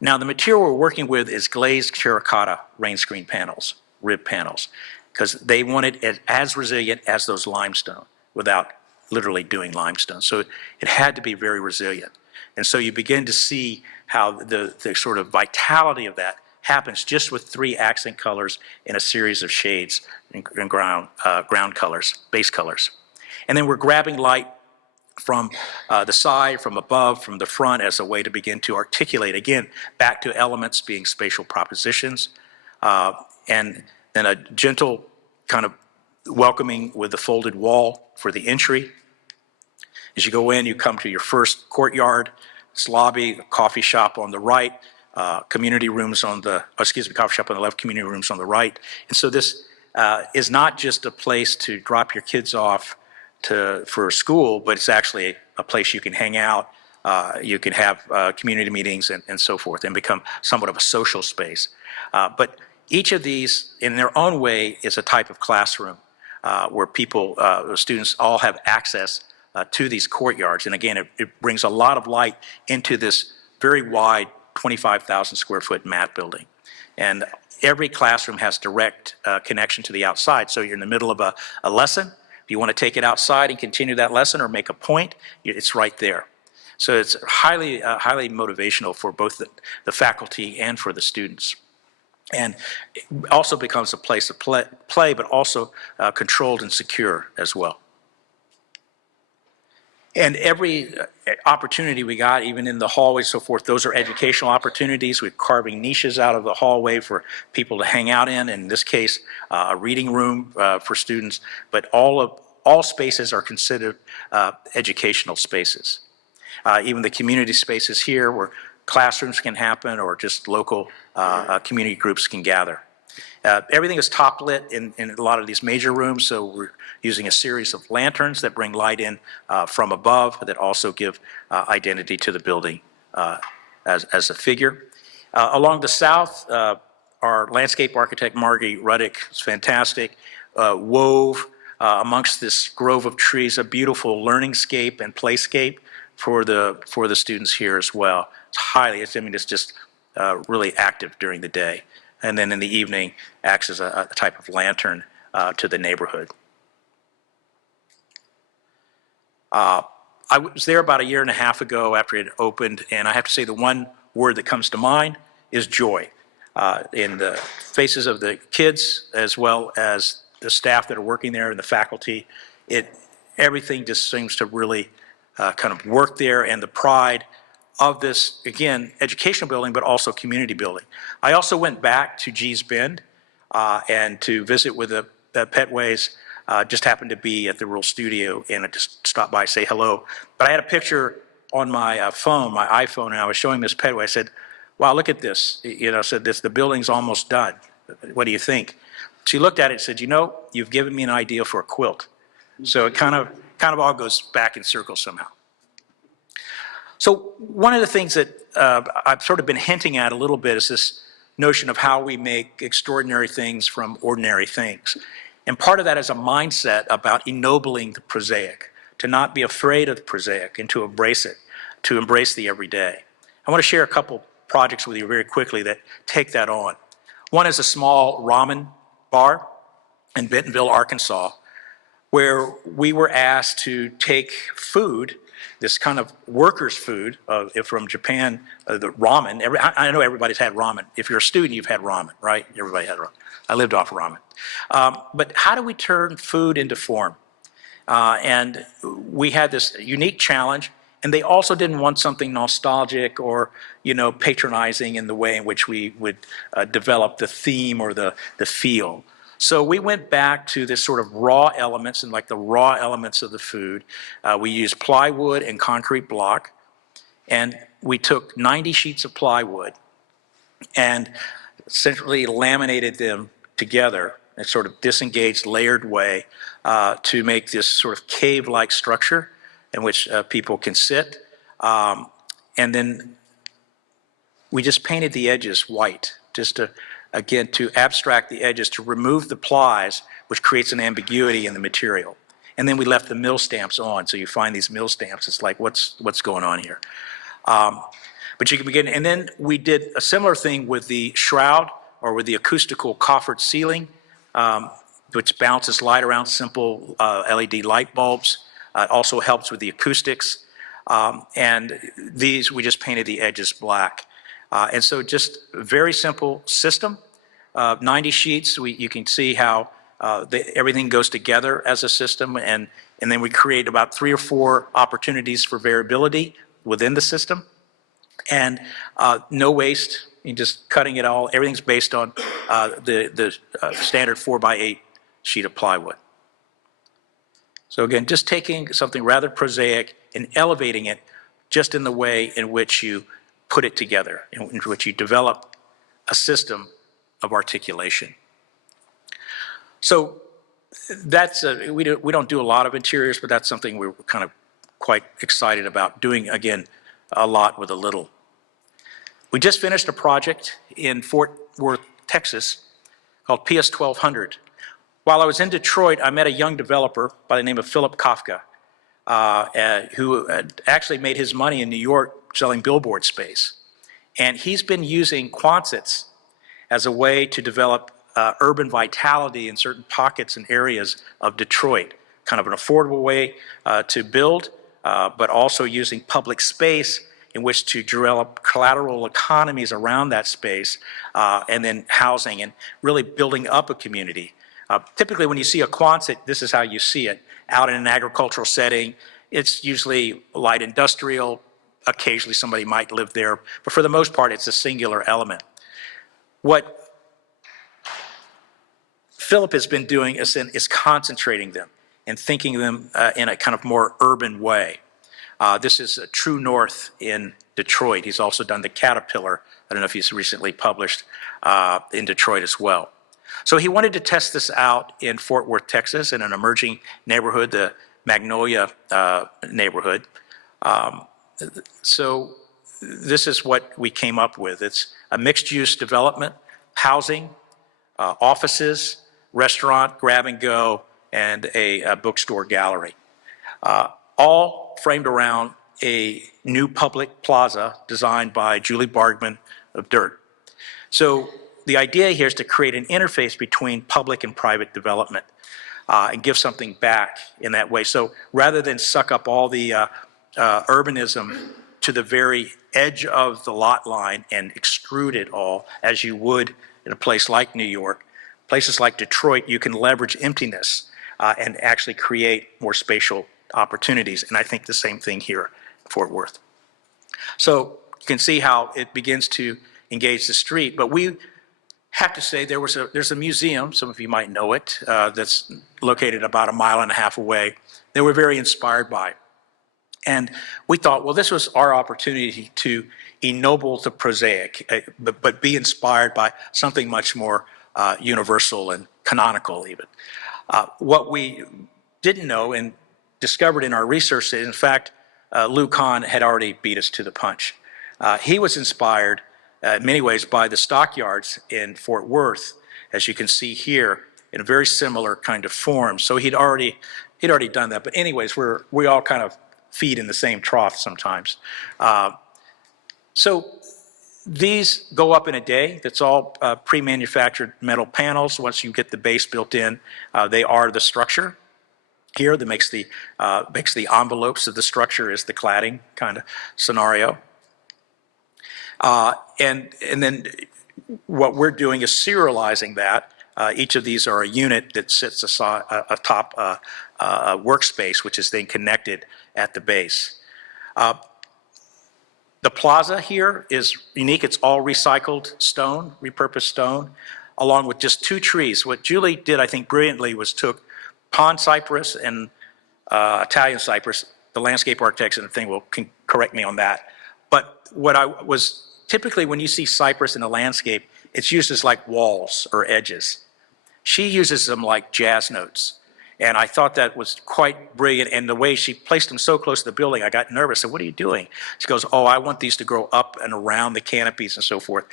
Now, the material we're working with is glazed terracotta rain screen panels, rib panels, because they wanted it as resilient as those limestone without literally doing limestone. So it had to be very resilient. And so you begin to see how the sort of vitality of that happens just with 3 accent colors in a series of shades and ground colors, base colors. And then we're grabbing light from the side, from above, from the front as a way to begin to articulate, again, back to elements being spatial propositions, and then a gentle kind of welcoming with the folded wall for the entry. As you go in, you come to your first courtyard, this lobby, a coffee shop on the right, community rooms on the, coffee shop on the left, community rooms on the right. And so this is not just a place to drop your kids off for school, but it's actually a place you can hang out, you can have community meetings and so forth, and become somewhat of a social space. But each of these, in their own way, is a type of classroom where students all have access to these courtyards. And again, it brings a lot of light into this very wide 25,000 square foot mat building. And every classroom has direct connection to the outside. So you're in the middle of a lesson. If you want to take it outside and continue that lesson or make a point, it's right there. So it's highly motivational for both the faculty and for the students. And it also becomes a place of play, but also controlled and secure as well. And every opportunity we got, even in the hallway, so forth, those are educational opportunities. We're carving niches out of the hallway for people to hang out in this case, a reading room for students, but all spaces are considered educational spaces. Even the community spaces here where classrooms can happen or just local community groups can gather. Everything is top lit in a lot of these major rooms, so we're using a series of lanterns that bring light in from above that also give identity to the building as a figure. Along the south, our landscape architect, Margie Ruddick, is fantastic, wove amongst this grove of trees a beautiful learningscape and playscape for the students here as well. It's just really active during the day. And then in the evening, acts as a type of lantern to the neighborhood. I was there about a year and a half ago after it opened, and I have to say the one word that comes to mind is joy. In the faces of the kids as well as the staff that are working there and the faculty, everything just seems to really kind of work there, and the pride of this, again, educational building, but also community building. I also went back to Gee's Bend and to visit with the Petways. Just happened to be at the Rural Studio, and I just stopped by to say hello. But I had a picture on my phone, my iPhone, and I was showing Miss Petway. I said, wow, look at this. You know, I said, the building's almost done. What do you think? She looked at it and said, you know, you've given me an idea for a quilt. So it kind of all goes back in circles somehow. So one of the things that I've sort of been hinting at a little bit is this notion of how we make extraordinary things from ordinary things. And part of that is a mindset about ennobling the prosaic, to not be afraid of the prosaic and to embrace it, to embrace the everyday. I want to share a couple projects with you very quickly that take that on. One is a small ramen bar in Bentonville, Arkansas, where we were asked to take food, this kind of workers' food from Japan, the ramen. I know everybody's had ramen. If you're a student, you've had ramen, right? Everybody had ramen. I lived off ramen. But how do we turn food into form? And we had this unique challenge, and they also didn't want something nostalgic or, you know, patronizing in the way in which we would develop the theme or the feel. So we went back to this sort of raw elements and like the raw elements of the food. We used plywood and concrete block, and we took 90 sheets of plywood and essentially laminated them together in a sort of disengaged, layered way to make this sort of cave-like structure in which people can sit. And then we just painted the edges white, just to, again, to abstract the edges, to remove the plies, which creates an ambiguity in the material. And then we left the mill stamps on, so you find these mill stamps. It's like, what's going on here? But you can begin, and then we did a similar thing with the shroud or with the acoustical coffered ceiling, which bounces light around simple LED light bulbs. It also helps with the acoustics. And these, we just painted the edges black. And so just a very simple system, 90 sheets. You can see how everything goes together as a system, and then we create about 3 or 4 opportunities for variability within the system. And no waste, you're just cutting it all. Everything's based on the standard 4x8 sheet of plywood. So again, just taking something rather prosaic and elevating it just in the way in which you put it together, in which you develop a system of articulation. So that's, we don't do a lot of interiors, but that's something we're kind of quite excited about doing, again, a lot with a little. We just finished a project in Fort Worth, Texas, called PS 1200. While I was in Detroit, I met a young developer by the name of Philip Kafka, who actually made his money in New York selling billboard space. And he's been using Quonsets as a way to develop urban vitality in certain pockets and areas of Detroit, kind of an affordable way to build, but also using public space in which to develop collateral economies around that space, and then housing and really building up a community. Typically when you see a Quonset, this is how you see it. Out in an agricultural setting, it's usually light industrial, occasionally somebody might live there, but for the most part it's a singular element. What Philip has been doing is concentrating them and thinking them in a kind of more urban way. This is True North in Detroit. He's also done the Caterpillar. I don't know if he's recently published in Detroit as well. So he wanted to test this out in Fort Worth, Texas, in an emerging neighborhood, the Magnolia neighborhood. So this is what we came up with. It's a mixed-use development, housing, offices, restaurant, grab and go, and a bookstore gallery. All framed around a new public plaza designed by Julie Bargman of Dirt. So the idea here is to create an interface between public and private development and give something back in that way. So rather than suck up all the urbanism to the very edge of the lot line and extrude it all, as you would in a place like New York, places like Detroit, you can leverage emptiness and actually create more spatial opportunities. And I think the same thing here in Fort Worth. So you can see how it begins to engage the street. But we have to say there's a museum, some of you might know it, that's located about 1.5 miles away, that we're very inspired by. And we thought, well, this was our opportunity to ennoble the prosaic, but be inspired by something much more universal and canonical even. What we didn't know and discovered in our research is, in fact, Lou Kahn had already beat us to the punch. He was inspired in many ways by the stockyards in Fort Worth, as you can see here, in a very similar kind of form. So he'd already done that. But anyways, we all kind of feed in the same trough sometimes. So these go up in a day. That's all pre-manufactured metal panels. Once you get the base built in, they are the structure here that makes the envelopes of the structure is the cladding kind of scenario. And then what we're doing is serializing that. Each of these are a unit that sits atop a workspace, which is then connected at the base. The plaza here is unique. It's all recycled stone, repurposed stone, along with just 2 trees. What Julie did, I think, brilliantly was took pond cypress and Italian cypress. The landscape architects and the thing can correct me on that. But what I was typically, when you see cypress in a landscape, it's used as like walls or edges. She uses them like jazz notes. And I thought that was quite brilliant. And the way she placed them so close to the building, I got nervous. I said, what are you doing? She goes, oh, I want these to grow up and around the canopies and so forth.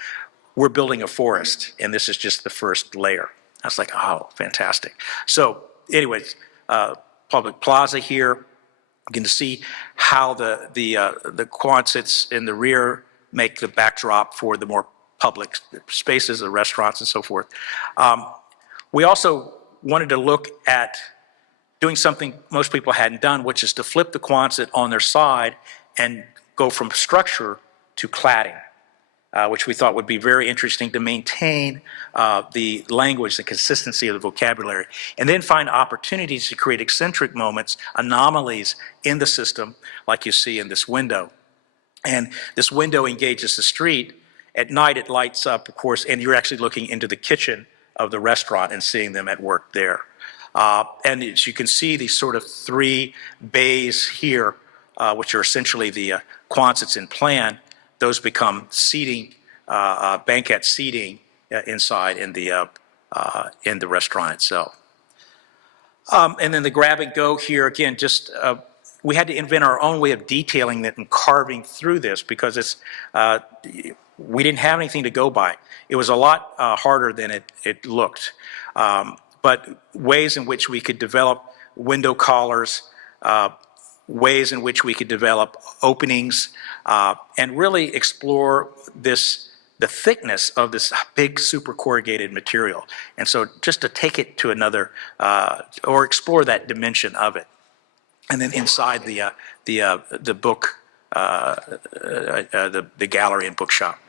We're building a forest, and this is just the first layer. I was like, oh, fantastic. So anyways, public plaza here. You can see how the Quonsets in the rear make the backdrop for the more public spaces, the restaurants and so forth. We also wanted to look at doing something most people hadn't done, which is to flip the Quonset on their side and go from structure to cladding, which we thought would be very interesting to maintain the language, the consistency of the vocabulary, and then find opportunities to create eccentric moments, anomalies in the system, like you see in this window. And this window engages the street. At night, it lights up, of course, and you're actually looking into the kitchen of the restaurant and seeing them at work there. And as you can see, these sort of 3 bays here, which are essentially the Quonsets in plan, those become seating, banquette seating inside in the restaurant itself. And then the grab and go here, again, just we had to invent our own way of detailing it and carving through this because it's we didn't have anything to go by. It was a lot harder than it looked. But ways in which we could develop window collars, ways in which we could develop openings, and really explore the thickness of this big super corrugated material. And so just to take it to another, or explore that dimension of it. And then inside the book, the gallery and bookshop.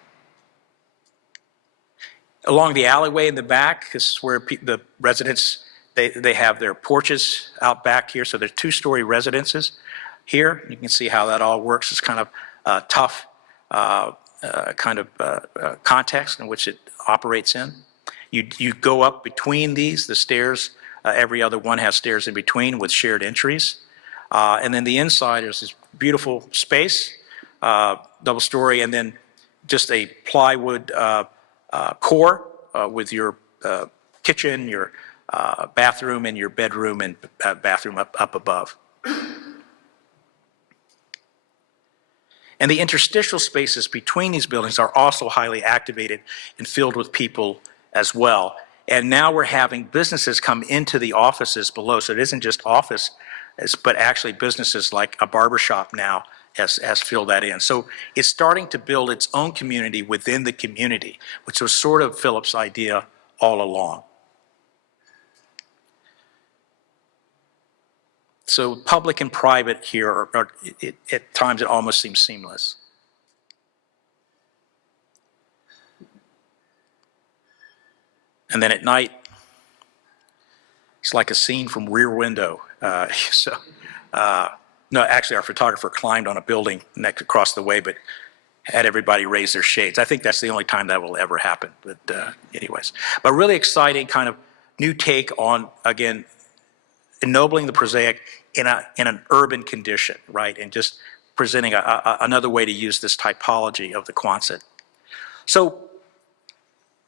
Along the alleyway in the back is where the residents, they have their porches out back here. So there's 2-story residences here. You can see how that all works. It's kind of tough context in which it operates in. You go up between these, the stairs, every other one has stairs in between with shared entries. And then the inside is this beautiful space, double story, and then just a plywood core with your kitchen, your bathroom, and your bedroom and bathroom up above. And the interstitial spaces between these buildings are also highly activated and filled with people as well. And now we're having businesses come into the offices below. So it isn't just office, but actually businesses like a barbershop now has filled that in. So it's starting to build its own community within the community, which was sort of Philip's idea all along. So public and private here, at times it almost seems seamless. And then at night, it's like a scene from Rear Window. No, actually, our photographer climbed on a building next across the way, but had everybody raise their shades. I think that's the only time that will ever happen. But anyways, but really exciting kind of new take on, again, ennobling the prosaic in an urban condition, right? And just presenting another way to use this typology of the Quonset. So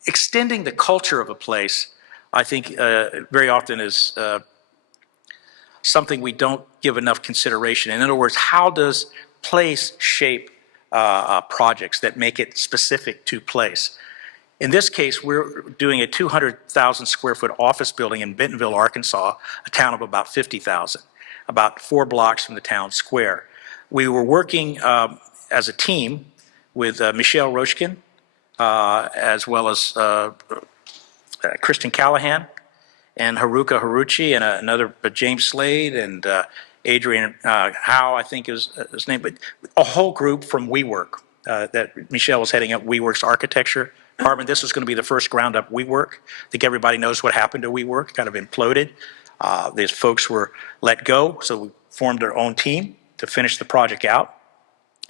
extending the culture of a place, I think very often is something we don't give enough consideration. In other words, how does place shape projects that make it specific to place? In this case, we're doing a 200,000 square foot office building in Bentonville, Arkansas, a town of about 50,000, about 4 blocks from the town square. We were working as a team with Michelle Rochkin, as well as Kristen Callahan, and Haruka Haruchi, and another, James Slade, and Adrian Howe, I think is his name, but a whole group from WeWork that Michelle was heading up, WeWork's architecture department. This was going to be the first ground-up WeWork. I think everybody knows what happened to WeWork, kind of imploded. These folks were let go, so we formed our own team to finish the project out.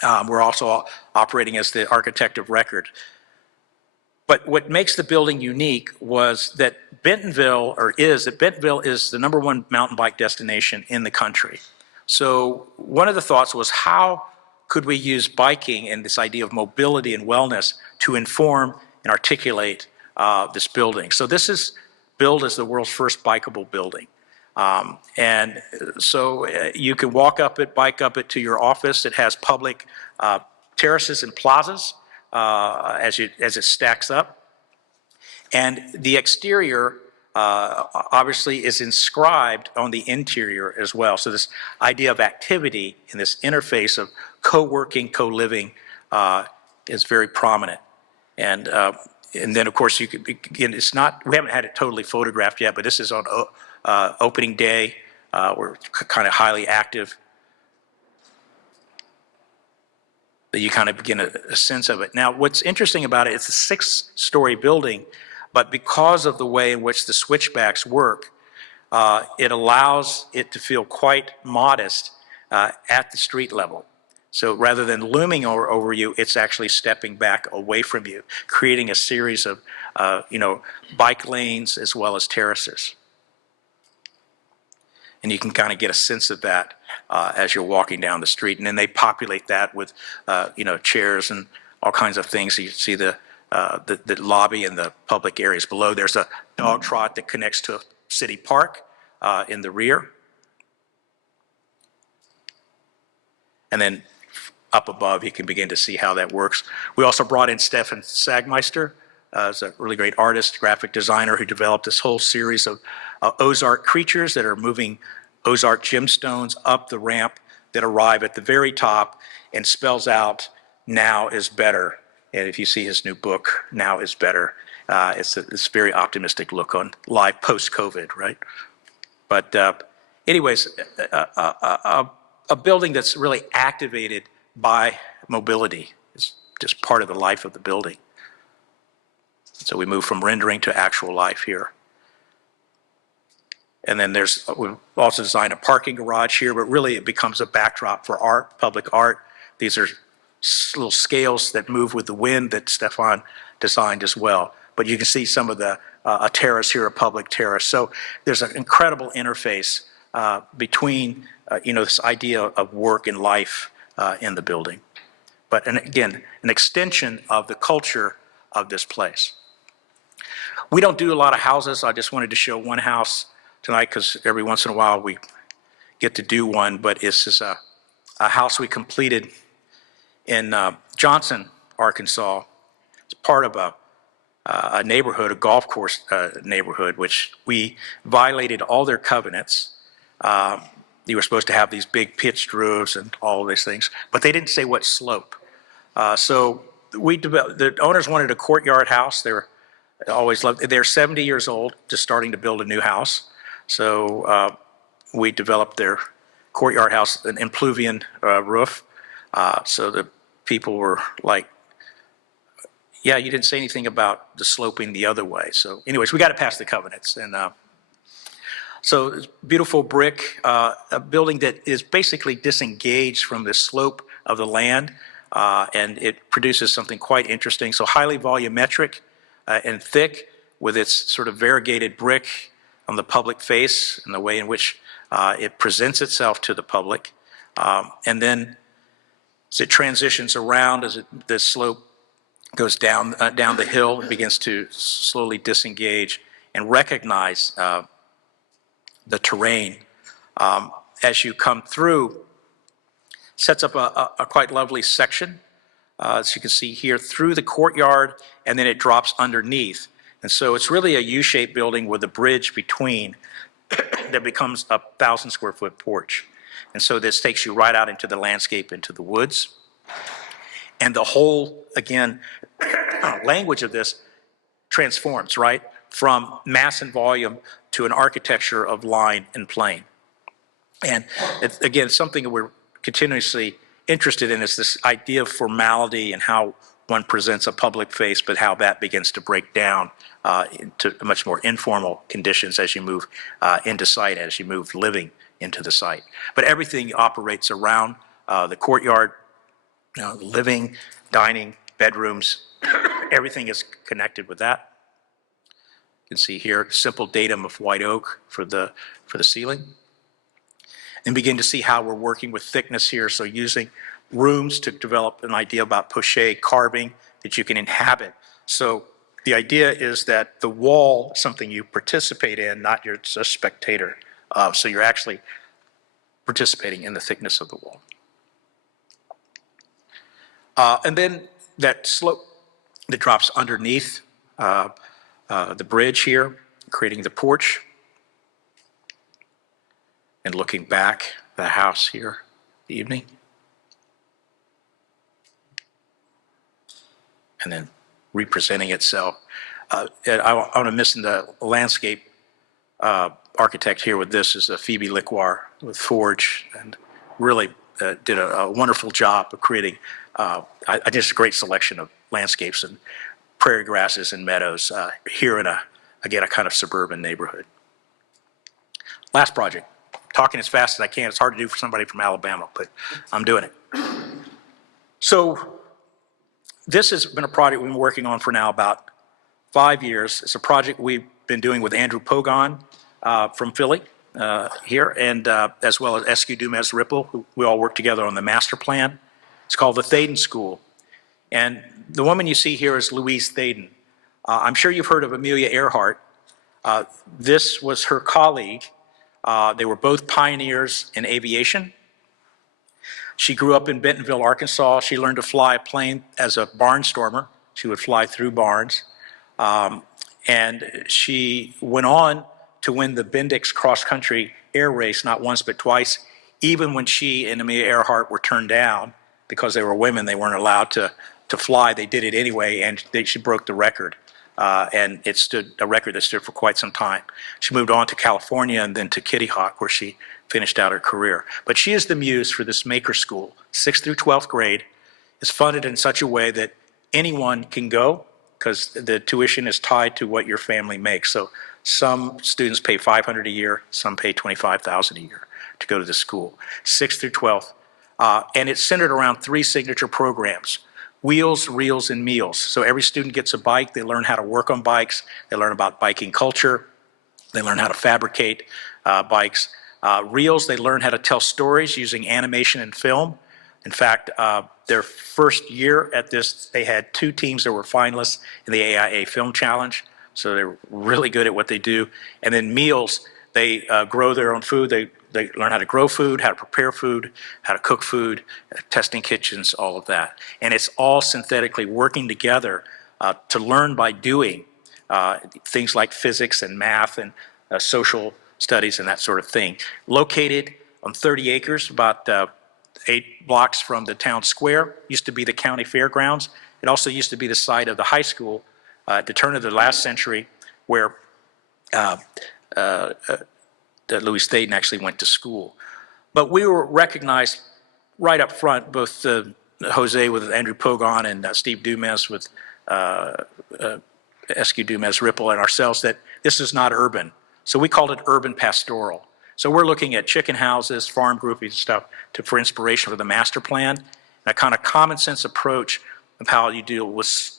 We're also operating as the architect of record. But what makes the building unique was that Bentonville is the #1 mountain bike destination in the country. So one of the thoughts was, how could we use biking and this idea of mobility and wellness to inform and articulate this building? So this is billed as the world's first bikeable building. And so you can walk up it, bike up it to your office. It has public terraces and plazas as it stacks up. And the exterior obviously is inscribed on the interior as well. So this idea of activity and this interface of co-working, co-living is very prominent. And then of course you could, again, it's not, we haven't had it totally photographed yet, but this is on opening day. We're kind of highly active. You kind of begin a sense of it. Now, what's interesting about it, it's a 6-story building, but because of the way in which the switchbacks work, it allows it to feel quite modest at the street level. So rather than looming over you, it's actually stepping back away from you, creating a series of, bike lanes as well as terraces. And you can kind of get a sense of that as you're walking down the street. And then they populate that with, chairs and all kinds of things. So you see the lobby and the public areas below. There's a dog trot that connects to a city park in the rear. And then up above, you can begin to see how that works. We also brought in Stefan Sagmeister, is a really great artist, graphic designer, who developed this whole series of Ozark creatures that are moving Ozark gemstones up the ramp that arrive at the very top and spells out, "Now is better." And if you see his new book, "Now is Better," it's a very optimistic look on life post-COVID, right? But anyways, a building that's really activated by mobility is just part of the life of the building. So we move from rendering to actual life here. And then we've also designed a parking garage here, but really it becomes a backdrop for art, public art. These are little scales that move with the wind that Stefan designed as well. But you can see some of a terrace here, a public terrace. So there's an incredible interface between, this idea of work and life in the building. But again, an extension of the culture of this place. We don't do a lot of houses. I just wanted to show one house tonight because every once in a while we get to do one, but this is a house we completed in Johnson, Arkansas. It's part of a neighborhood, a golf course neighborhood, which we violated all their covenants. You were supposed to have these big pitched roofs and all of these things, but they didn't say what slope. So the owners wanted a courtyard house. They're 70 years old, just starting to build a new house. So we developed their courtyard house, an impluvian roof. So the people were like, yeah, you didn't say anything about the sloping the other way. So anyways, we got to pass the covenants. And so it's beautiful brick, a building that is basically disengaged from the slope of the land, and it produces something quite interesting. So highly volumetric and thick, with its sort of variegated brick on the public face and the way in which it presents itself to the public. And then as it transitions around, the slope goes down the hill, and begins to slowly disengage and recognize the terrain. As you come through, sets up a quite lovely section, as you can see here, through the courtyard, and then it drops underneath. And so it's really a U-shaped building with a bridge between that becomes a 1,000-square-foot porch. And so this takes you right out into the landscape, into the woods. And the whole, again, language of this transforms, right, from mass and volume to an architecture of line and plane. And it's, again, something that we're continuously interested in is this idea of formality and how one presents a public face, but how that begins to break down into much more informal conditions as you move into site, as you move living into the site. But everything operates around the courtyard, living, dining, bedrooms, everything is connected with that. You can see here, simple datum of white oak for the ceiling. And begin to see how we're working with thickness here, so using rooms to develop an idea about poché carving that you can inhabit. So the idea is that the wall is something you participate in, not you're just a spectator. So you're actually participating in the thickness of the wall. And then that slope that drops underneath the bridge here, creating the porch, and looking back at the house here, the evening. And then representing itself. I want to mention the landscape architect here with this is Phoebe Liquar with Forge, and really did a wonderful job of creating just a great selection of landscapes and prairie grasses and meadows here in again, a kind of suburban neighborhood. Last project. Talking as fast as I can. It's hard to do for somebody from Alabama, but I'm doing it. So this has been a project we've been working on for now about 5 years. It's a project we've been doing with Andrew Pogon from Philly here, and as well as Eskew Dumez Ripple, who we all work together on the master plan. It's called the Thaden School. And the woman you see here is Louise Thaden. I'm sure you've heard of Amelia Earhart. This was her colleague. They were both pioneers in aviation. She grew up in Bentonville, Arkansas. She learned to fly a plane as a barnstormer. She would fly through barns. And she went on to win the Bendix cross-country air race, not once but twice, even when she and Amelia Earhart were turned down because they were women. They weren't allowed to fly. They did it anyway, and she broke the record. And it stood a record that stood for quite some time. She moved on to California and then to Kitty Hawk, where she finished out her career. But she is the muse for this maker school. 6th through 12th grade is funded in such a way that anyone can go, because the tuition is tied to what your family makes. So some students pay $500 a year, some pay $25,000 a year to go to the school. 6th through 12th. And it's centered around 3 signature programs: wheels, reels, and meals. So every student gets a bike. They learn how to work on bikes. They learn about biking culture. They learn how to fabricate bikes. Reels, they learn how to tell stories using animation and film. In fact, their first year at this, they had 2 teams that were finalists in the AIA Film Challenge. So they're really good at what they do. And then meals, they grow their own food. They learn how to grow food, how to prepare food, how to cook food, testing kitchens, all of that. And it's all synthetically working together to learn by doing things like physics and math and social studies and that sort of thing. Located on 30 acres, about 8 blocks from the town square. Used to be the county fairgrounds. It also used to be the site of the high school at the turn of the last century, where Louis Thaden actually went to school. But we were recognized right up front, both Jose with Andrew Pogon and Steve Dumas with SQ Dumas Ripple and ourselves, that this is not urban. So we called it urban pastoral. So we're looking at chicken houses, farm groupings and stuff for inspiration for the master plan, and a kind of common sense approach of how you deal with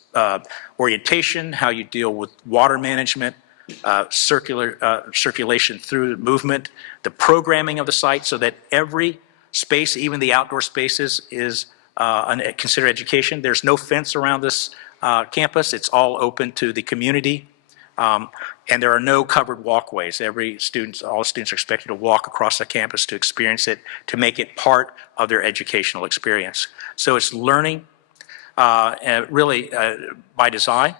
orientation, how you deal with water management, circulation through movement, the programming of the site so that every space, even the outdoor spaces, is considered education. There's no fence around this campus. It's all open to the community. And there are no covered walkways. All students are expected to walk across the campus to experience it, to make it part of their educational experience. So it's learning, really by design.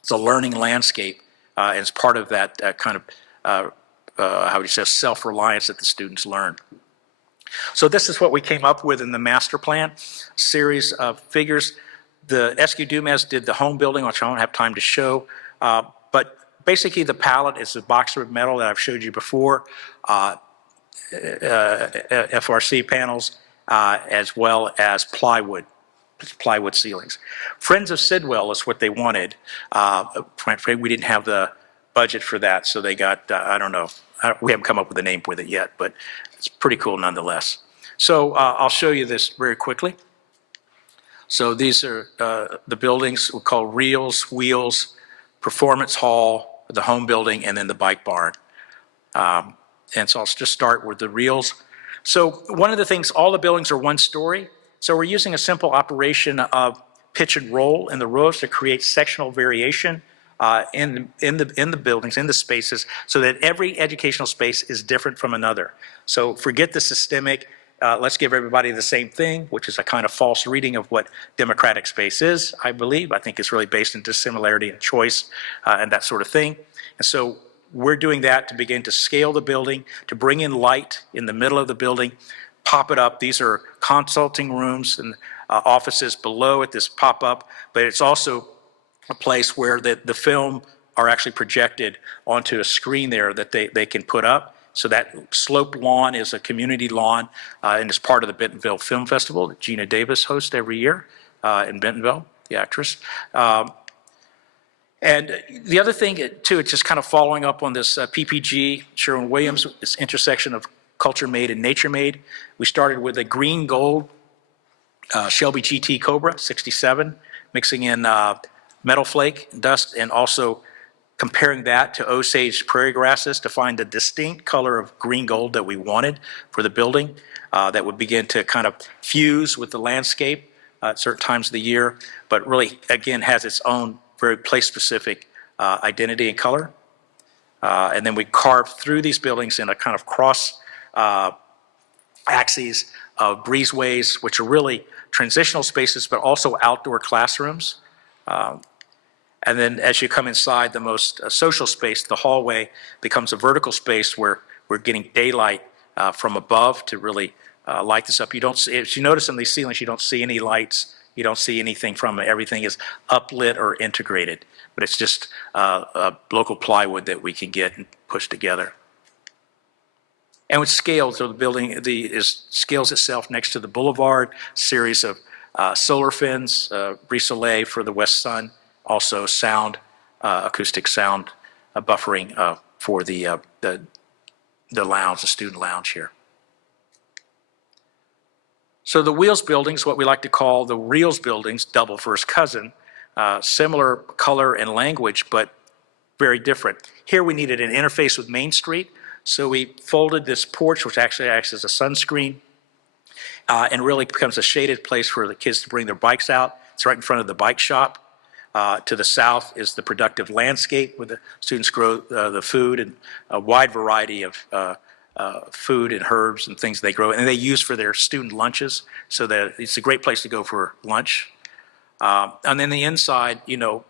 It's a learning landscape, and it's part of that kind of, how would you say, self-reliance that the students learn. So this is what we came up with in the master plan, series of figures. The SQ Dumas did the home building, which I don't have time to show, but basically the palette is the boxwood metal that I've showed you before, FRC panels, as well as plywood ceilings. Friends of Sidwell is what they wanted. Frankly, we didn't have the budget for that, so they got, I don't know, we haven't come up with a name with it yet, but it's pretty cool nonetheless. So I'll show you this very quickly. So these are the buildings we call Reels, Wheels, Performance Hall, the home building, and then the bike barn. And so I'll just start with the Reels. So one of the things, all the buildings are one story. So we're using a simple operation of pitch and roll in the rows to create sectional variation in the buildings, in the spaces, so that every educational space is different from another. So forget the systemic, let's give everybody the same thing, which is a kind of false reading of what democratic space is, I believe. I think it's really based in dissimilarity and choice and that sort of thing. And so we're doing that to begin to scale the building, to bring in light in the middle of the building, pop it up. These are consulting rooms and offices below at this pop-up, but it's also a place where the film are actually projected onto a screen there that they can put up. So that sloped lawn is a community lawn and is part of the Bentonville Film Festival that Gina Davis hosts every year in Bentonville, the actress. And the other thing, too, it's just kind of following up on this PPG, Sherwin-Williams, this intersection of culture-made and nature-made. We started with a green gold Shelby GT Cobra 67, mixing in metal flake, dust, and also comparing that to Osage prairie grasses to find a distinct color of green gold that we wanted for the building that would begin to kind of fuse with the landscape at certain times of the year, but really, again, has its own very place-specific identity and color. And then we carved through these buildings in a kind of cross axes of breezeways, which are really transitional spaces, but also outdoor classrooms. And then as you come inside the most social space, the hallway becomes a vertical space where we're getting daylight from above to really light this up. You don't see, if you notice in these ceilings, you don't see any lights. You don't see anything from it. Everything is uplit or integrated, but it's just local plywood that we can get and push together. And with scale, so the building scales itself next to the boulevard, series of solar fins, brise soleil for the west sun, also sound, acoustic sound buffering for the lounge, the student lounge here. So the Wheels buildings, what we like to call the Reels buildings, double first cousin, similar color and language, but very different. Here we needed an interface with Main Street, so we folded this porch, which actually acts as a sunscreen, and really becomes a shaded place for the kids to bring their bikes out. It's right in front of the bike shop. To the south is the productive landscape where the students grow the food and a wide variety of food and herbs and things they grow, and they use for their student lunches, so that it's a great place to go for lunch. And then the inside, you know,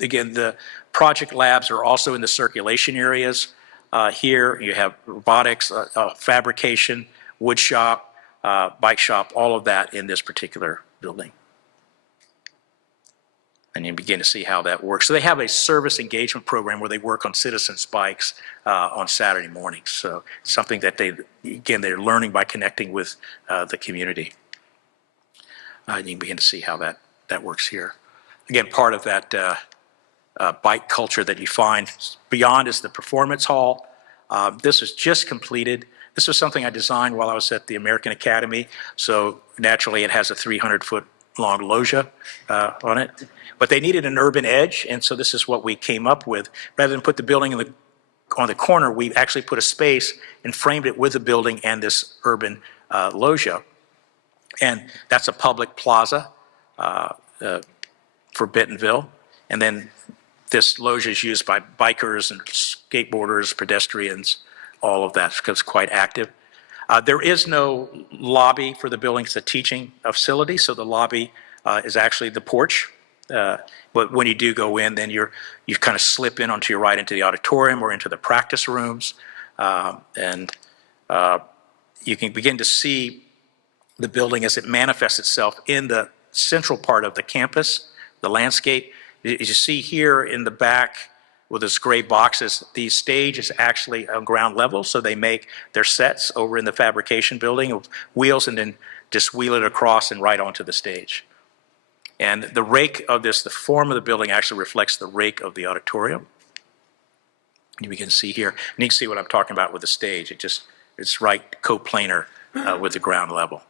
again, the project labs are also in the circulation areas. here. You have robotics, fabrication, wood shop, bike shop, all of that in this particular building. And you begin to see how that works. So they have a service engagement program where they work on citizens' bikes on Saturday mornings. So something that they're learning by connecting with the community. And you can begin to see how that works here. Again, part of that bike culture that you find beyond is the performance hall. This was just completed. This was something I designed while I was at the American Academy. So naturally it has a 300-foot long loggia on it. But they needed an urban edge, and so this is what we came up with. Rather than put the building on the corner, we actually put a space and framed it with the building and this urban loggia. And that's a public plaza for Bentonville. And then this loggia is used by bikers and skateboarders, pedestrians, all of that, because it's quite active. There is no lobby for the building. It's a teaching facility, so the lobby is actually the porch. But when you do go in, then you kind of slip in onto your right into the auditorium or into the practice rooms. And you can begin to see the building as it manifests itself in the central part of the campus, the landscape. As you see here in the back with those gray boxes, the stage is actually on ground level, so they make their sets over in the fabrication building of wheels and then just wheel it across and right onto the stage. And the rake of this, the form of the building actually reflects the rake of the auditorium. You can see here, and you can see what I'm talking about with the stage. It's right coplanar with the ground level.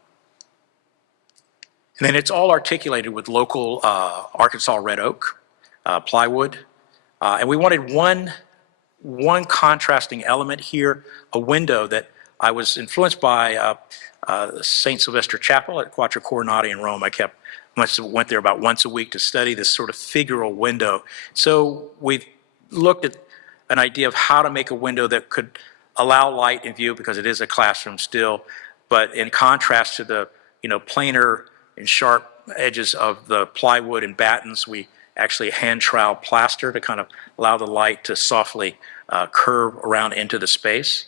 And then it's all articulated with local Arkansas red oak, plywood. And we wanted one contrasting element here, a window that I was influenced by St. Sylvester Chapel at Quattro Coronati in Rome. I went there about once a week to study this sort of figural window. So we looked at an idea of how to make a window that could allow light in view, because it is a classroom still, but in contrast to the planar and sharp edges of the plywood and battens, we actually hand trowel plaster to kind of allow the light to softly curve around into the space.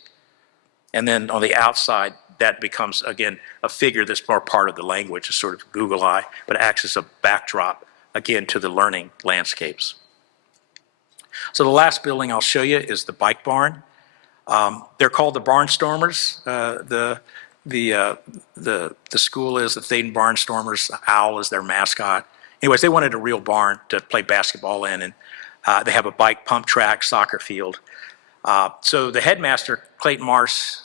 And then on the outside, that becomes, again, a figure that's more part of the language, a sort of Google eye, but acts as a backdrop, again, to the learning landscapes. So the last building I'll show you is the bike barn. They're called the Barnstormers. The school is the Thaden Barnstormers. The owl is their mascot. Anyways, they wanted a real barn to play basketball in, and they have a bike pump track, soccer field. So the headmaster, Clayton Marsh,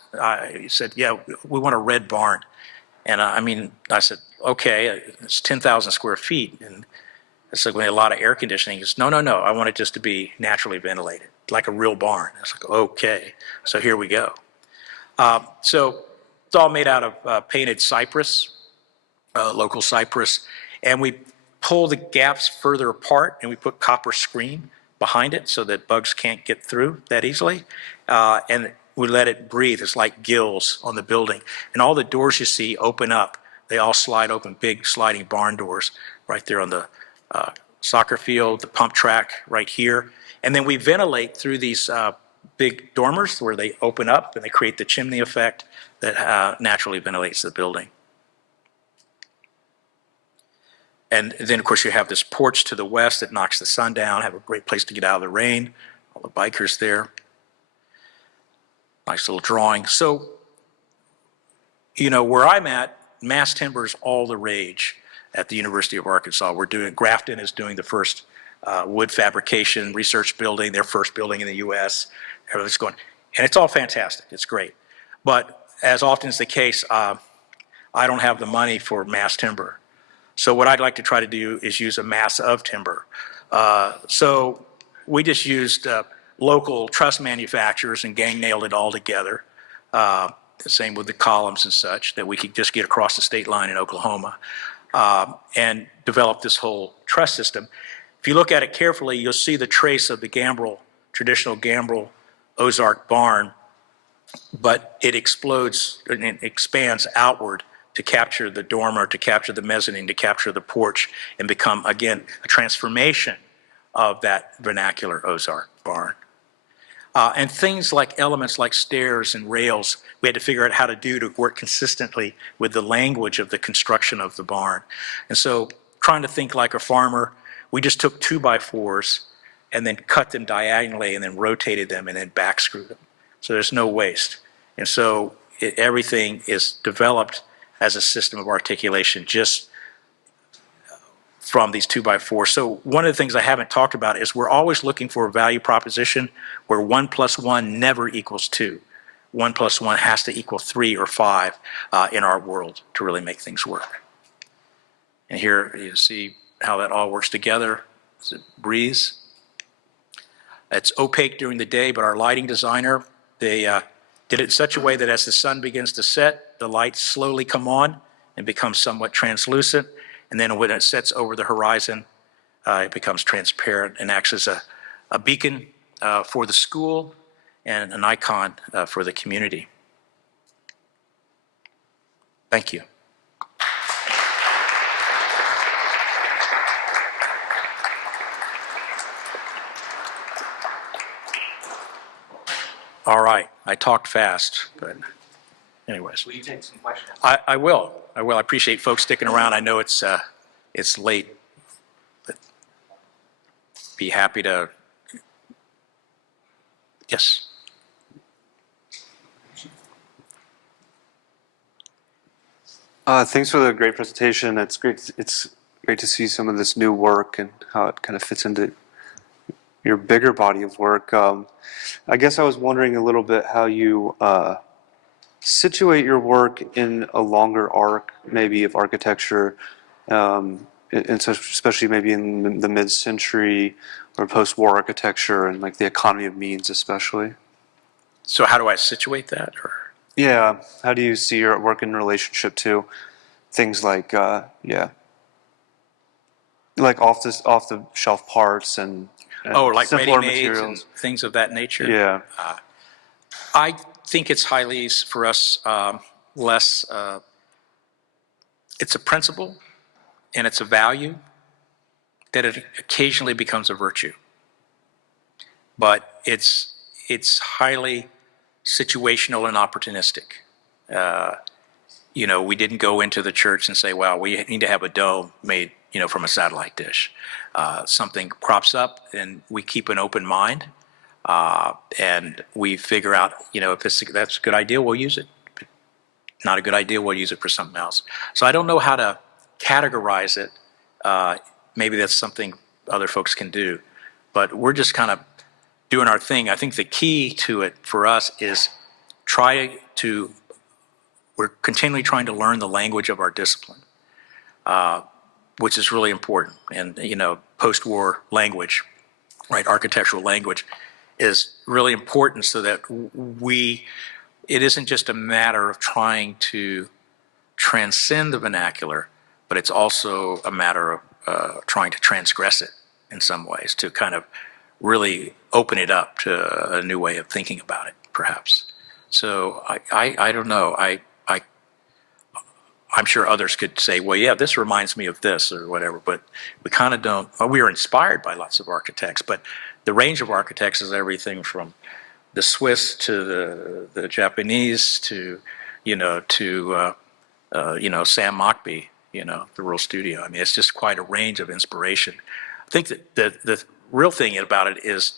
he said, yeah, we want a red barn. And I said, okay, it's 10,000 square feet. And it's like, we had a lot of air conditioning. He goes, no, I want it just to be naturally ventilated, like a real barn. I was like, okay, so here we go. So it's all made out of painted cypress, local cypress. And we pull the gaps further apart, and we put copper screen behind it so that bugs can't get through that easily. And we let it breathe. It's like gills on the building. And all the doors you see open up. They all slide open, big sliding barn doors right there on the soccer field, the pump track right here. And then we ventilate through these big dormers where they open up and they create the chimney effect that naturally ventilates the building. And then, of course, you have this porch to the west that knocks the sun down, have a great place to get out of the rain, all the bikers there. Nice little drawing. So, where I'm at, mass timber is all the rage at the University of Arkansas. Grafton is doing the first wood fabrication research building, their first building in the U.S. Everything's going, and it's all fantastic. It's great. But as often is the case, I don't have the money for mass timber. So what I'd like to try to do is use a mass of timber. So we just used local truss manufacturers and gang nailed it all together. The same with the columns and such, that we could just get across the state line in Oklahoma and develop this whole truss system. If you look at it carefully, you'll see the trace of the gambrel, traditional gambrel Ozark barn, but it explodes and it expands outward to capture the dormer, to capture the mezzanine, to capture the porch, and become, again, a transformation of that vernacular Ozark barn. And things like elements like stairs and rails, we had to figure out how to do to work consistently with the language of the construction of the barn. And so trying to think like a farmer, we just took 2x4s and then cut them diagonally and then rotated them and then back screwed them. So there's no waste. And so everything is developed as a system of articulation just from these 2x4s. So one of the things I haven't talked about is we're always looking for a value proposition where 1 + 1 never equals 2. 1 + 1 has to equal 3 or 5 in our world to really make things work. And here you see how that all works together. It's a breeze. It's opaque during the day, but our lighting designer, they did it in such a way that as the sun begins to set, the lights slowly come on and become somewhat translucent. And then when it sets over the horizon, it becomes transparent and acts as a beacon for the school and an icon for the community. Thank you. All right, I talked fast, but anyways. Will you take some questions? I will. I appreciate folks sticking around. I know it's late, but be happy to. Yes. Thanks for the great presentation. It's great to see some of this new work and how it kind of fits into your bigger body of work. I guess I was wondering a little bit how you situate your work in a longer arc, maybe of architecture, and so especially maybe in the mid-century or post-war architecture and like the economy of means, especially. So how do I situate that? Or Yeah, how do you see your work in relationship to things like like off the shelf parts and like simpler ready-mades and materials? things of that nature? Yeah. I think it's highly, for us, less, it's a principle and it's a value that it occasionally becomes a virtue. But it's highly situational and opportunistic. We didn't go into the church and say, well, we need to have a dome made, from a satellite dish. Something crops up and we keep an open mind. And we figure out, if that's a good idea, we'll use it. If not a good idea, we'll use it for something else. So I don't know how to categorize it. Maybe that's something other folks can do. But we're just kind of doing our thing. I think the key to it for us is we're continually trying to learn the language of our discipline, which is really important. And, post-war language, right, architectural language, is really important so that it isn't just a matter of trying to transcend the vernacular, but it's also a matter of trying to transgress it in some ways, to kind of really open it up to a new way of thinking about it, perhaps. So I don't know. I'm sure others could say, well, yeah, this reminds me of this or whatever, but we kind of don't. Well, we are inspired by lots of architects, but the range of architects is everything from the Swiss to the Japanese to, Sam Mockbee, the Rural Studio. I mean, it's just quite a range of inspiration. I think that the real thing about it is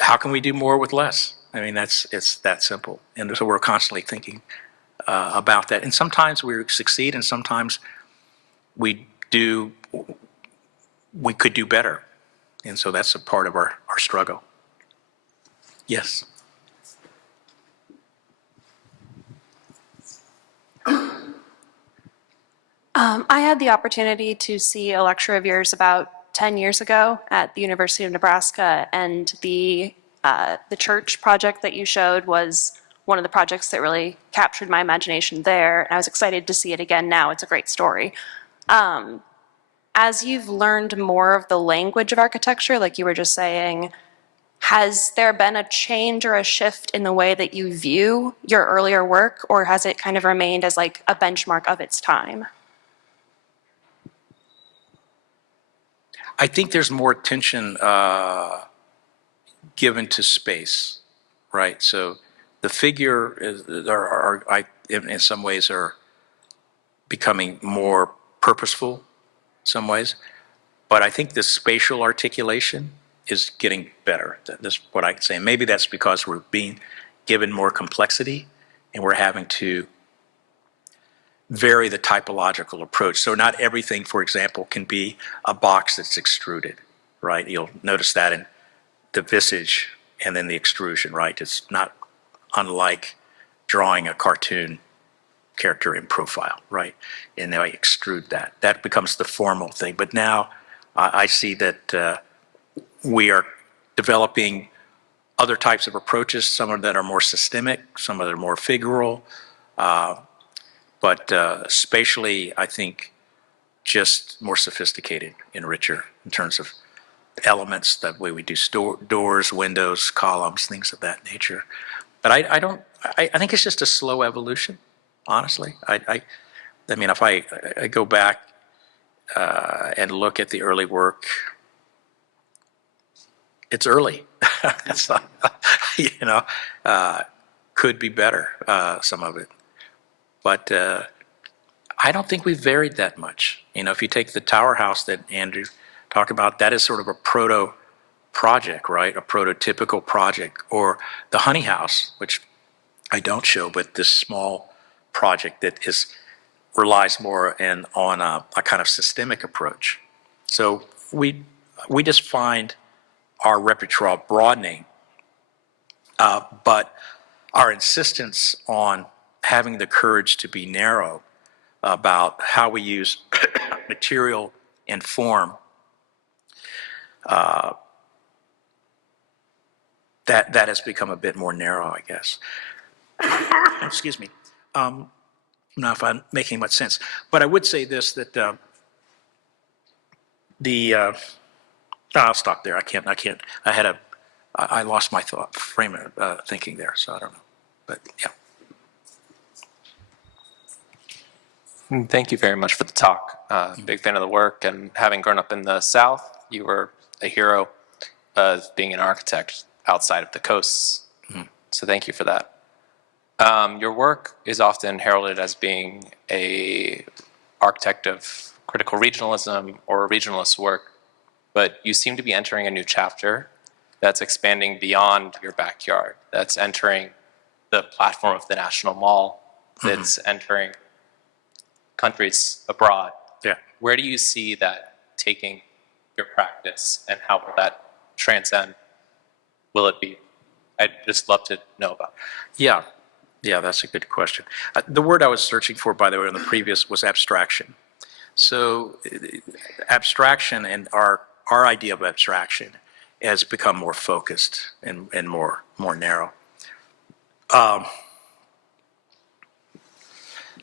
how can we do more with less? I mean, it's that simple. And so we're constantly thinking about that. And sometimes we succeed and sometimes we could do better. And so that's a part of our struggle. Yes. I had the opportunity to see a lecture of yours about 10 years ago at the University of Nebraska, and the church project that you showed was one of the projects that really captured my imagination there. And I was excited to see it again now. It's a great story. As you've learned more of the language of architecture, like you were just saying, has there been a change or a shift in the way that you view your earlier work, or has it kind of remained as like a benchmark of its time? I think there's more attention given to space, right? So the figure in some ways are becoming more purposeful, some ways, but I think the spatial articulation is getting better. That's what I can say. And maybe that's because we're being given more complexity and we're having to vary the typological approach. So not everything, for example, can be a box that's extruded, right? You'll notice that in the visage and then the extrusion, right? It's not unlike drawing a cartoon character in profile, right? And now I extrude that. That becomes the formal thing. But now I see that we are developing other types of approaches, some of that are more systemic, some of that are more figural, but spatially, I think, just more sophisticated and richer in terms of elements, that way we do doors, windows, columns, things of that nature. But I think it's just a slow evolution, honestly. I mean, if I go back and look at the early work, it's early. It's not, could be better, some of it. But I don't think we've varied that much. If you take the tower house that Andrew talked about, that is sort of a proto project, right? A prototypical project. Or the honey house, which I don't show, but this small project that relies more on a kind of systemic approach. So we just find our repertoire broadening, but our insistence on having the courage to be narrow about how we use material and form, that has become a bit more narrow, I guess. Excuse me. I don't know if I'm making much sense, but I would say this, that I'll stop there. I can't. I lost my frame of thinking there, so I don't know. But yeah. Thank you very much for the talk. Big fan of the work, and having grown up in the South, you were a hero of being an architect outside of the coasts. So thank you for that. Your work is often heralded as being a architect of critical regionalism or regionalist work, but you seem to be entering a new chapter that's expanding beyond your backyard, that's entering the platform of the National Mall, that's entering countries abroad. Yeah. Where do you see that taking your practice, and how will that transcend? Will it be? I'd just love to know about. Yeah, that's a good question. The word I was searching for, by the way, in the previous was abstraction. So abstraction and our idea of abstraction has become more focused and more narrow.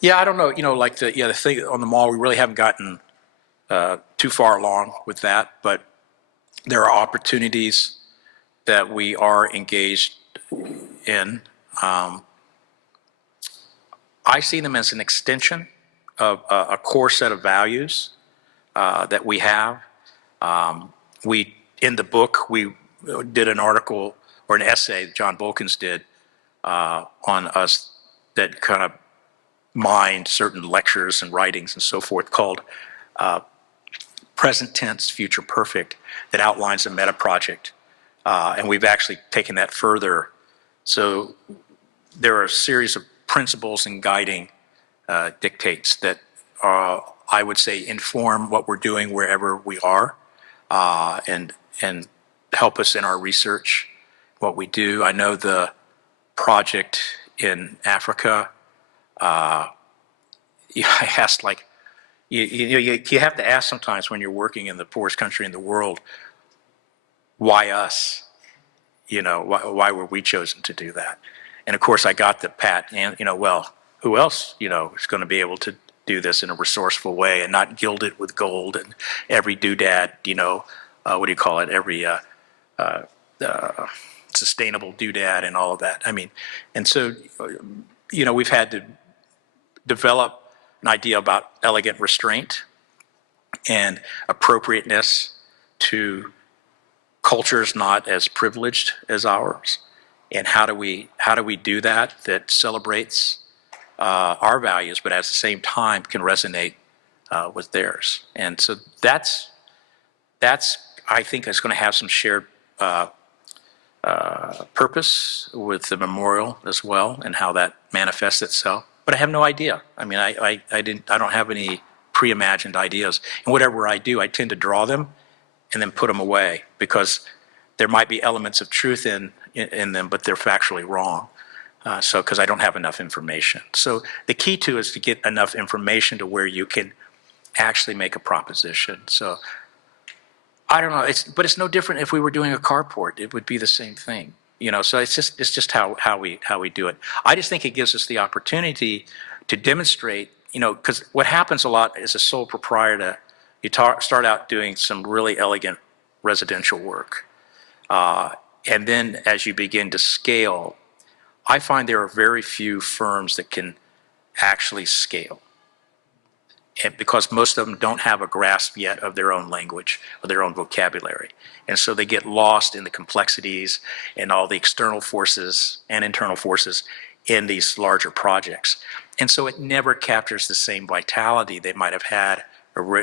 Yeah, I don't know. Like the thing on the mall, we really haven't gotten too far along with that, but there are opportunities that we are engaged in. I see them as an extension of a core set of values that we have. In the book, we did an article or an essay John Bolkins did on us that kind of mined certain lectures and writings and so forth, called Present Tense, Future Perfect, that outlines a meta project. And we've actually taken that further. So there are a series of principles and guiding dictates that I would say inform what we're doing wherever we are, and help us in our research, what we do. I know the project in Africa, I asked, like, you have to ask sometimes when you're working in the poorest country in the world, why us? Why were we chosen to do that? And of course, I got the pat, and well, who else, is going to be able to do this in a resourceful way and not gild it with gold and every doodad, what do you call it? Every sustainable doodad and all of that. I mean, and so, we've had to develop an idea about elegant restraint and appropriateness to cultures not as privileged as ours, and how do we do that celebrates our values, but at the same time can resonate with theirs. And so that's I think is going to have some shared purpose with the memorial as well, and how that manifests itself. But I have no idea. I mean, I don't have any pre-imagined ideas. And whatever I do, I tend to draw them and then put them away, because there might be elements of truth in them, but they're factually wrong. So, because I don't have enough information. So the key to is to get enough information to where you can actually make a proposition. So I don't know. But it's no different if we were doing a carport. It would be the same thing. So it's just how we do it. I just think it gives us the opportunity to demonstrate. Because what happens a lot as a sole proprietor, you start out doing some really elegant residential work, and then as you begin to scale, I find there are very few firms that can actually scale. And because most of them don't have a grasp yet of their own language or their own vocabulary. And so they get lost in the complexities and all the external forces and internal forces in these larger projects. And so it never captures the same vitality they might have had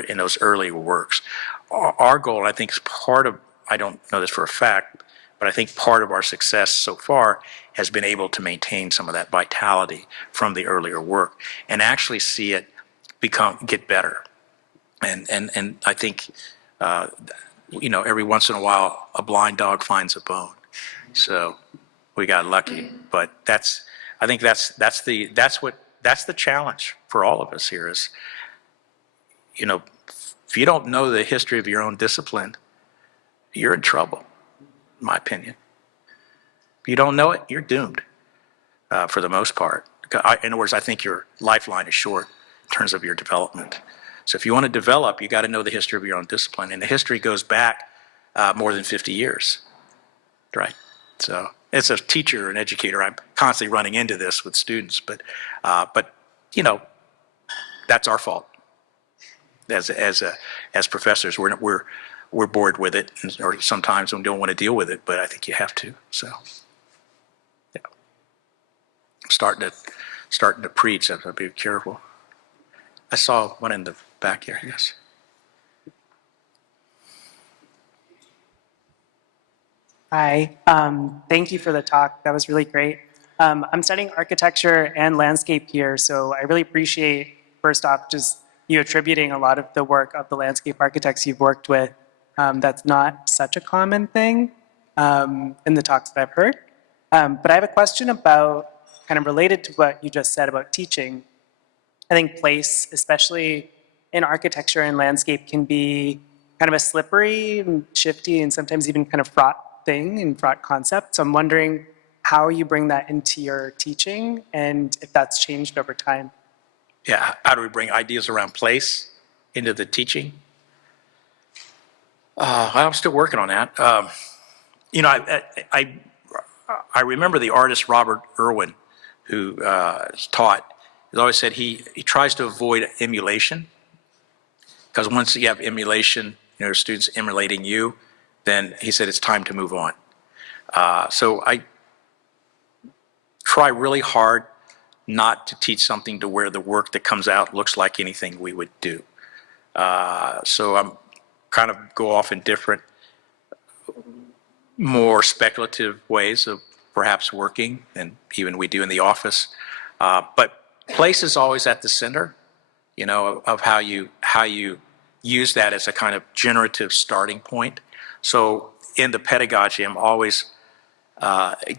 in those early works. Our goal, I think, is part of, I don't know this for a fact, but I think part of our success so far has been able to maintain some of that vitality from the earlier work and actually see it get better. And I think, every once in a while, a blind dog finds a bone. So we got lucky, but I think that's the challenge for all of us here is, if you don't know the history of your own discipline, you're in trouble, in my opinion. If you don't know it, you're doomed for the most part. In other words, I think your lifeline is short in terms of your development. So if you want to develop, you got to know the history of your own discipline. And the history goes back more than 50 years, right? So as a teacher and educator, I'm constantly running into this with students, but that's our fault. As professors, we're bored with it, or sometimes we don't want to deal with it, but I think you have to. So, yeah, I'm starting to preach. I have to be careful. I saw one in the back here. Yes. Hi. Thank you for the talk. That was really great. I'm studying architecture and landscape here, so I really appreciate, first off, just you attributing a lot of the work of the landscape architects you've worked with. That's not such a common thing in the talks that I've heard. But I have a question about, kind of related to what you just said about teaching. I think place, especially in architecture and landscape, can be kind of a slippery and shifty and sometimes even kind of fraught thing and fraught concept. So I'm wondering how you bring that into your teaching and if that's changed over time. Yeah, how do we bring ideas around place into the teaching? I'm still working on that. I remember the artist Robert Irwin, who taught. He always said he tries to avoid emulation, because once you have emulation, students emulating you, then he said it's time to move on. So I try really hard not to teach something to where the work that comes out looks like anything we would do. So I'm kind of go off in different, more speculative ways of perhaps working than even we do in the office. But place is always at the center, of how you use that as a kind of generative starting point. So in the pedagogy, I'm always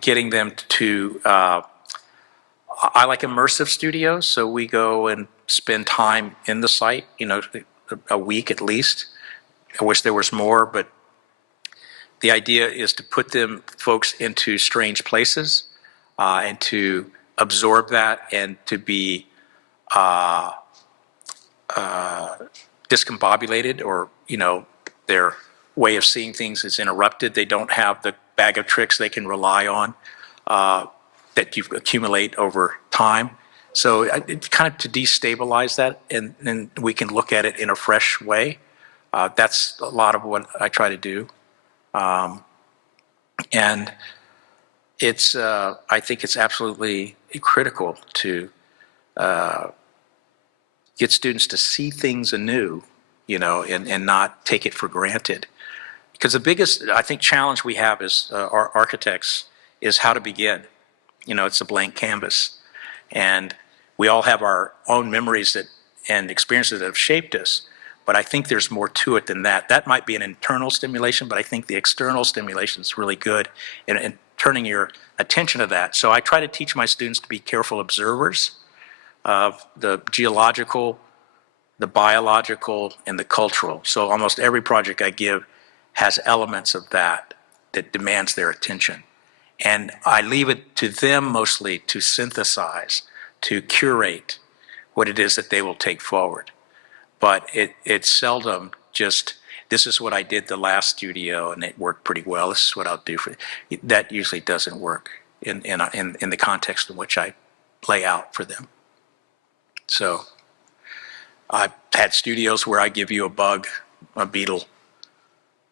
getting them to, I like immersive studios, so we go and spend time in the site, a week at least. I wish there was more, but the idea is to put folks into strange places and to absorb that and to be discombobulated, or their way of seeing things is interrupted. They don't have the bag of tricks they can rely on that you accumulate over time. So it's kind of to destabilize that, and then we can look at it in a fresh way. That's a lot of what I try to do. And it's, I think it's absolutely critical to get students to see things anew, and not take it for granted. Because the biggest, I think, challenge we have as our architects is how to begin. It's a blank canvas. And we all have our own memories and experiences that have shaped us. But I think there's more to it than that. That might be an internal stimulation, but I think the external stimulation is really good in turning your attention to that. So I try to teach my students to be careful observers of the geological, the biological, and the cultural. So almost every project I give has elements of that demands their attention. And I leave it to them mostly to synthesize, to curate what it is that they will take forward. But it's seldom just, this is what I did the last studio and it worked pretty well. This is what I'll do for you. That usually doesn't work in the context in which I lay out for them. So I've had studios where I give you a bug, a beetle,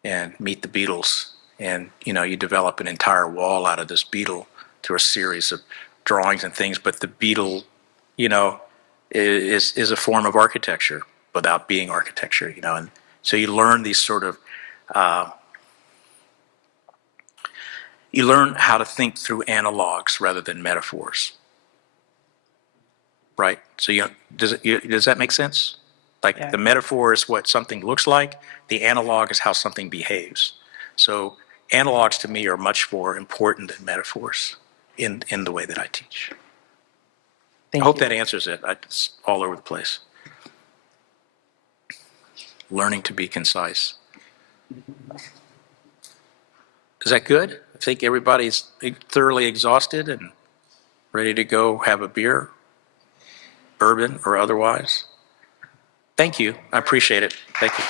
and meet the beetles. And, you develop an entire wall out of this beetle through a series of drawings and things. But the beetle, is a form of architecture without being architecture, And so you learn these sort of, you learn how to think through analogs rather than metaphors. Right? So does that make sense? Like Yeah. the metaphor is what something looks like. The analog is how something behaves. So analogs to me are much more important than metaphors in the way that I teach. I hope that answers it. It's all over the place. Learning to be concise. Is that good? I think everybody's thoroughly exhausted and ready to go have a beer, bourbon or otherwise. Thank you. I appreciate it. Thank you.